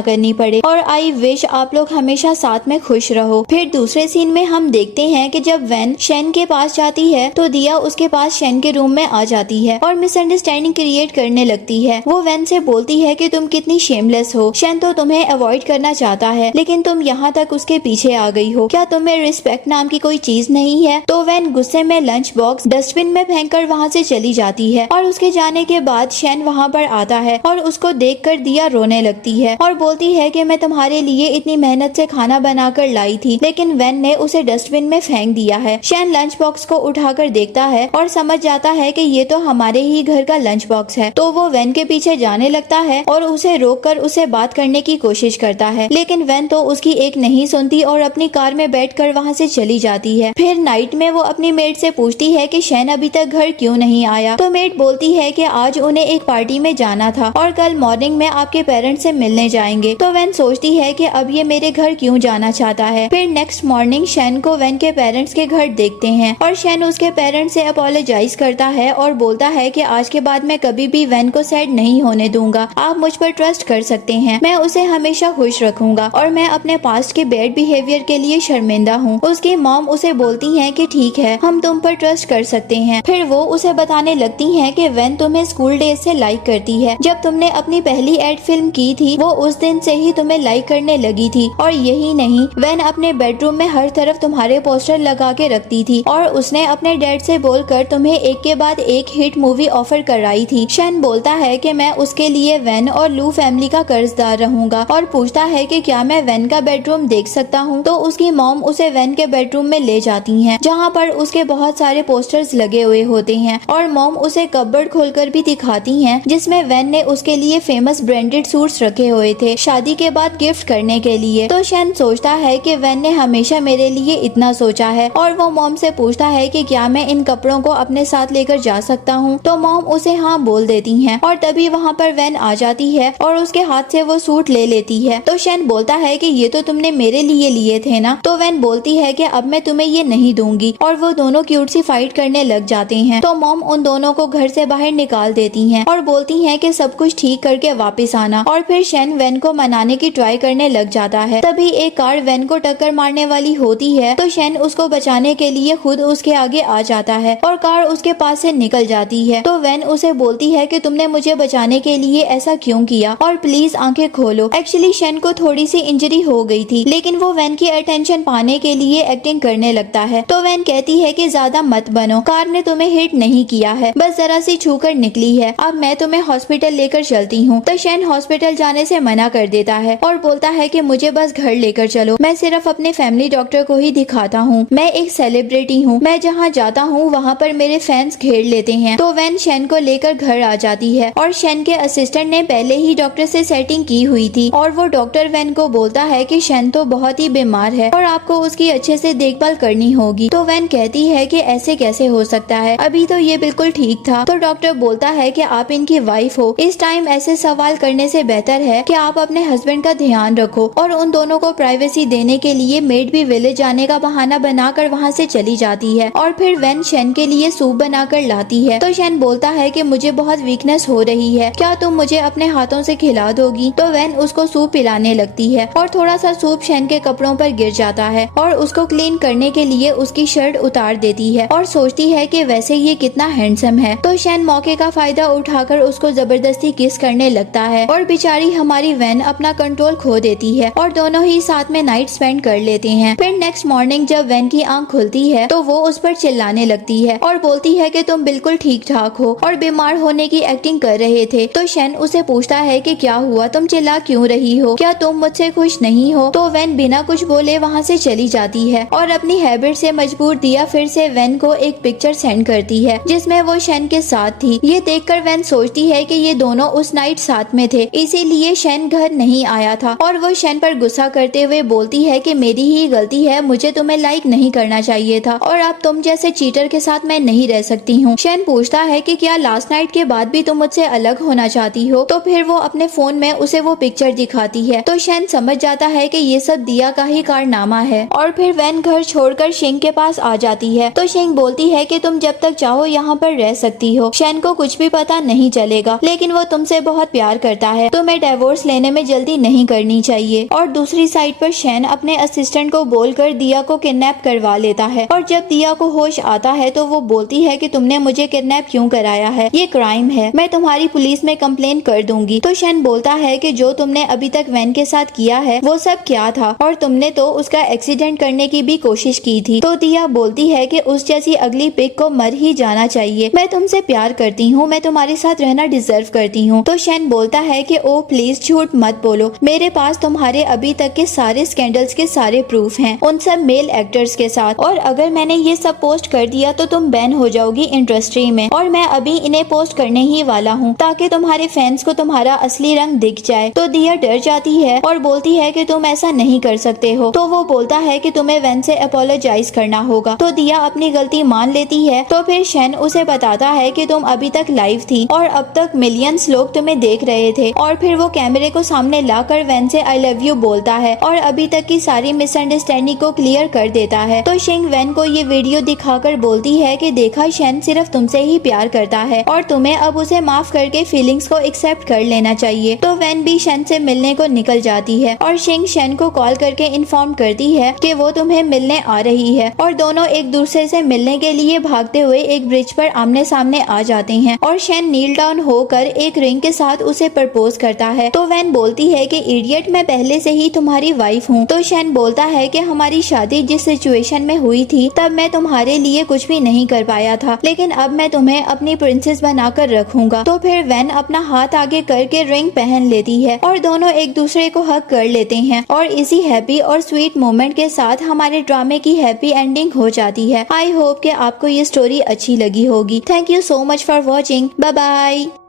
करनी पड़े, और आई विश आप लोग हमेशा साथ में खुश रहो। फिर दूसरे सीन में हम देखते हैं कि जब वैन शेन के पास जाती है तो दिया उसके पास शेन के रूम में आ जाती है और मिसअंडरस्टैंडिंग क्रिएट करने लगती है। वो वैन से बोलती है कि तुम कितनी शेमलेस हो, शेन तो तुम्हें अवॉइड करना चाहता है लेकिन तुम यहाँ तक उसके पीछे आ गई हो, क्या तुम्हें रिस्पेक्ट नाम की कोई चीज नहीं है। तो वैन गुस्से में लंच बॉक्स डस्टबिन में फेंककर वहाँ से चली जाती है और उसके जाने के बाद शेन वहाँ पर आता है और उसको देखकर दिया रोने लगती है और बोलती है कि मैं तुम्हारे लिए इतनी मेहनत से खाना बनाकर लाई थी लेकिन वैन ने उसे डस्टबिन में फेंक दिया है। शेन लंच बॉक्स को उठाकर देखता है और समझ जाता है कि ये तो हमारे ही घर का लंच बॉक्स है, तो वो वैन के पीछे जाने लगता है और उसे रोककर उसे बात करने की कोशिश करता है लेकिन वैन तो उसकी एक नहीं सुनती और अपनी कार में बैठकर वहाँ से चली जाती है। फिर नाइट में वो अपनी मेड से पूछती है कि शेन अभी तक घर क्यों नहीं आया, तो मेड बोलती है कि आज उन्हें एक पार्टी में जाना था और कल मॉर्निंग में आपके पेरेंट्स से मिलने जाएंगे। तो वैन सोचती है कि अब ये मेरे घर क्यों जाना चाहता है। फिर नेक्स्ट मॉर्निंग शेन को वैन के पेरेंट्स के घर देखते हैं और शेन उसके पेरेंट्स से अपोलोजाइज करता है और बोलता है कि आज के बाद मैं कभी भी वैन को सैड नहीं होने दूंगा, आप मुझ पर ट्रस्ट कर सकते हैं, मैं उसे हमेशा खुश रखूंगा और मैं अपने पास्ट के बैड बिहेवियर के लिए शर्मिंदा हूँ। उसकी मॉम उसे बोलती है कि ठीक है, हम तुम पर ट्रस्ट कर सकते हैं। फिर वो उसे बताने लगती है कि वैन तुम्हें स्कूल डेज से लाइक करती है, जब तुमने अपनी पहली एड फिल्म की थी वो उस दिन से ही तुम्हें लाइक करने लगी थी, और यही नहीं वैन अपने बेडरूम में हर तरफ तुम्हारे पोस्टर लगा के रखती थी और उसने अपने डैड से बोलकर तुम्हें एक के बाद एक हिट मूवी ऑफर कराई थी। शेन बोलता है कि मैं उसके लिए वैन और लू फैमिली का कर्जदार रहूंगा और पूछता है कि क्या मैं वैन का बेडरूम देख सकता हूँ। तो उसकी मॉम उसे वैन के बेडरूम में ले जाती हैं जहाँ पर उसके बहुत सारे पोस्टर्स लगे हुए होते हैं और मॉम उसे कपबोर्ड खोलकर भी दिखाती हैं जिसमें वैन ने उसके लिए फेमस ब्रांडेड सूट्स रखे हुए थे शादी के बाद गिफ्ट करने के लिए। तो शेन सोचता है कि वैन ने हमेशा मेरे लिए इतना सोचा है और वो मॉम से पूछता है कि क्या मैं इन कपड़ों को अपने साथ लेकर जा सकता हूँ। तो मॉम उसे हाँ बोल देती हैं और तभी वहाँ पर वैन आ जाती है और उसके हाथ से वो सूट ले लेती है। तो शेन बोलता है कि ये तो तुमने मेरे लिए लिए थे ना। तो वैन बोलती है कि अब मैं तुम्हें ये नहीं दूंगी और वो दोनों क्यूट सी फाइट करने लग जाते हैं। तो मॉम उन दोनों को घर से बाहर निकाल देती हैं और बोलती हैं कि सब कुछ ठीक करके वापस आना, और फिर शेन वैन को मनाने की ट्राई करने लग जाता है। तभी एक कार वैन को टक्कर मारने वाली होती है तो शेन उसको बचाने के लिए खुद उसके आगे आ जाता है और कार उसके पास से निकल जाती है। तो वैन उसे बोलती है कि तुमने मुझे बचाने के लिए ऐसा क्यों किया और प्लीज आंखें खोलो। एक्चुअली शेन को थोड़ी सी इंजरी हो गई थी लेकिन वो वैन की अटेंशन पाने के लिए एक्टिंग करने लगता है। तो वैन कहती है कि ज्यादा मत बनो, कार ने तुम्हें हिट नहीं किया है, बस जरा सी छूकर निकली है, अब मैं तुम्हें हॉस्पिटल लेकर चलती हूँ। तो शेन हॉस्पिटल जाने से मना कर देता है और बोलता है कि मुझे बस घर लेकर चलो, मैं सिर्फ अपने फैमिली डॉक्टर को ही दिखाता हूँ, मैं एक सेलिब्रिटी हूँ, मैं जहाँ जाता हूँ वहाँ पर मेरे फैंस घेर लेते हैं। तो वैन शेन को लेकर घर आ जाती है और शेन के असिस्टेंट ने पहले ही डॉक्टर से सेटिंग की हुई थी और वो डॉक्टर वैन को बोलता है कि शेन तो बहुत ही बीमार है और आपको उसकी अच्छे से देखभाल करनी होगी। तो वैन कहती है कि ऐसे कैसे हो सकता है, अभी तो ये बिल्कुल ठीक था। तो डॉक्टर बोलता है कि आप इनकी वाइफ हो, इस टाइम ऐसे सवाल करने से बेहतर है कि आप अपने हस्बैंड का ध्यान रखो, और उन दोनों को प्राइवेसी देने के लिए मेड भी विलेज जाने का बहाना बनाकर वहाँ से चली जाती है और फिर वैन शेन के लिए सूप बनाकर लाती है। तो शेन बोलता है कि मुझे बहुत वीकनेस हो रही है, क्या तुम मुझे अपने हाथों से खिला दोगी। तो वैन उसको सूप पिलाने लगती है और थोड़ा सा सूप शेन के कपड़ों पर गिर जाता है और उसको क्लीन करने के लिए उसकी शर्ट उतार देती है और सोचती है कि वैसे ये कितना हैंडसम है। तो शेन मौके का फायदा उठाकर उसको जबरदस्ती किस करने लगता है और बेचारी हमारी वैन अपना कंट्रोल खो देती है और दोनों ही साथ में नाइट स्पेंड कर लेते हैं। फिर नेक्स्ट मॉर्निंग जब वैन की आंख खुलती है तो वो उस पर चिल्लाने लगती है और बोलती है कि तुम बिल्कुल ठीक ठाक हो और बीमार होने की एक्टिंग कर रहे थे। तो शेन उसे पूछता है कि क्या हुआ, तुम चिल्ला क्यों रही हो, क्या तुम मुझसे खुश नहीं हो। तो वैन बिना कुछ बोले वहाँ से चली जाती है और अपनी हैबिट से मजबूर दिया फिर से वैन को एक पिक्चर सेंड करती है जिसमें वो शेन के साथ थी। ये देखकर वैन सोचती है कि ये दोनों उस नाइट साथ में थे, इसीलिए शेन घर नहीं आया था और वो शेन पर गुस्सा करते हुए बोलती है कि मेरी ही गलती है, मुझे तुम्हें लाइक नहीं करना चाहिए था और अब तुम जैसे चीटर के साथ मैं नहीं रह सकती हूँ। शेन पूछता है कि क्या लास्ट नाइट के बाद भी तुम मुझसे अलग होना चाहती हो। तो फिर वो अपने फोन में उसे वो पिक्चर दिखाती है। तो शेन समझ जाता है कि ये सब दिया का ही कारनामा है और फिर वैन घर छोड़कर शिंग के पास आ जाती है। तो शेंग बोलती है कि तुम जब तक चाहो यहाँ पर रह सकती हो, शेन को कुछ भी पता नहीं चलेगा, लेकिन वो तुमसे बहुत प्यार करता है, तुम्हें डिवोर्स लेने में जल्दी नहीं करनी चाहिए। और दूसरी साइड पर शेन अपने असिस्टेंट को बोलकर दिया को किडनैप करवा लेता है और जब दिया को होश आता है तो वो बोलती है कि तुमने मुझे किडनैप क्यों कराया है, ये क्राइम है, मैं तुम्हारी पुलिस में कंप्लेन कर दूंगी। तो शेन बोलता है कि जो तुमने अभी तक वैन के साथ किया है वो सब क्या था, और तुमने तो उसका एक्सीडेंट करने की भी कोशिश की थी। तो दिया बोलती है कि उस जैसी अगली पिग को मर ही जाना चाहिए, मैं तुमसे प्यार करती हूँ, मैं तुम्हारे साथ रहना डिजर्व करती हूँ। तो शेन बोलता है कि ओ प्लीज झूठ मत बोलो, मेरे पास तुम्हारे अभी तक के सारे स्कैंडल्स के सारे प्रूफ हैं, उन सब मेल एक्टर्स के साथ, और अगर मैंने ये सब पोस्ट कर दिया तो तुम बैन हो जाओगी इंडस्ट्री में, और मैं अभी इन्हें पोस्ट करने ही वाला हूँ ताकि तुम्हारे फैंस को तुम्हारा असली रंग दिख जाए। तो दिया डर जाती है और बोलती है कि तुम ऐसा नहीं कर सकते हो। तो वो बोलता है कि तुम्हें वैन से अपोलोजाइज करना होगा। तो दिया अपनी गलती मान लेती है। तो फिर शेन उसे बताता है कि तुम अभी तक लाइव थी और अब तक मिलियंस लोग तुम्हें देख रहे थे, और फिर वो कैमरे को सामने लाकर वैन से आई लव यू बोलता है और अभी तक की सारी मिसअंडरस्टैंडिंग को क्लियर कर देता है। तो शेंग वैन को ये वीडियो दिखाकर बोलती है कि देखा, शेन सिर्फ तुमसे ही प्यार करता है और तुम्हें अब उसे माफ करके फीलिंग्स को एक्सेप्ट कर लेना चाहिए। तो वैन भी शेन से मिलने को निकल जाती है और शेंग शेन को कॉल करके इन्फॉर्म करती है कि वो तुम्हें मिलने आ रही है, और दोनों एक दूसरे से मिलने के लिए भागते हुए एक ब्रिज पर आमने सामने आ जाते हैं और शेन नील डाउन होकर एक रिंग के साथ उसे प्रपोज करता है। तो वैन बोलती है कि इडियट, मैं पहले से ही तुम्हारी वाइफ हूँ। तो शेन बोलता है कि हमारी शादी जिस सिचुएशन में हुई थी तब मैं तुम्हारे लिए कुछ भी नहीं कर पाया था, लेकिन अब मैं तुम्हें अपनी प्रिंसेस बनाकर रखूंगा। तो फिर वैन अपना हाथ आगे करके रिंग पहन लेती है और दोनों एक दूसरे को हग कर लेते हैं, और इसी हैप्पी और स्वीट मोमेंट के साथ हमारे ड्रामे की हैप्पी एंडिंग हो जाती है। आई होप कि आपको ये स्टोरी अच्छी लगी होगी। Thank you so much for watching. Bye bye.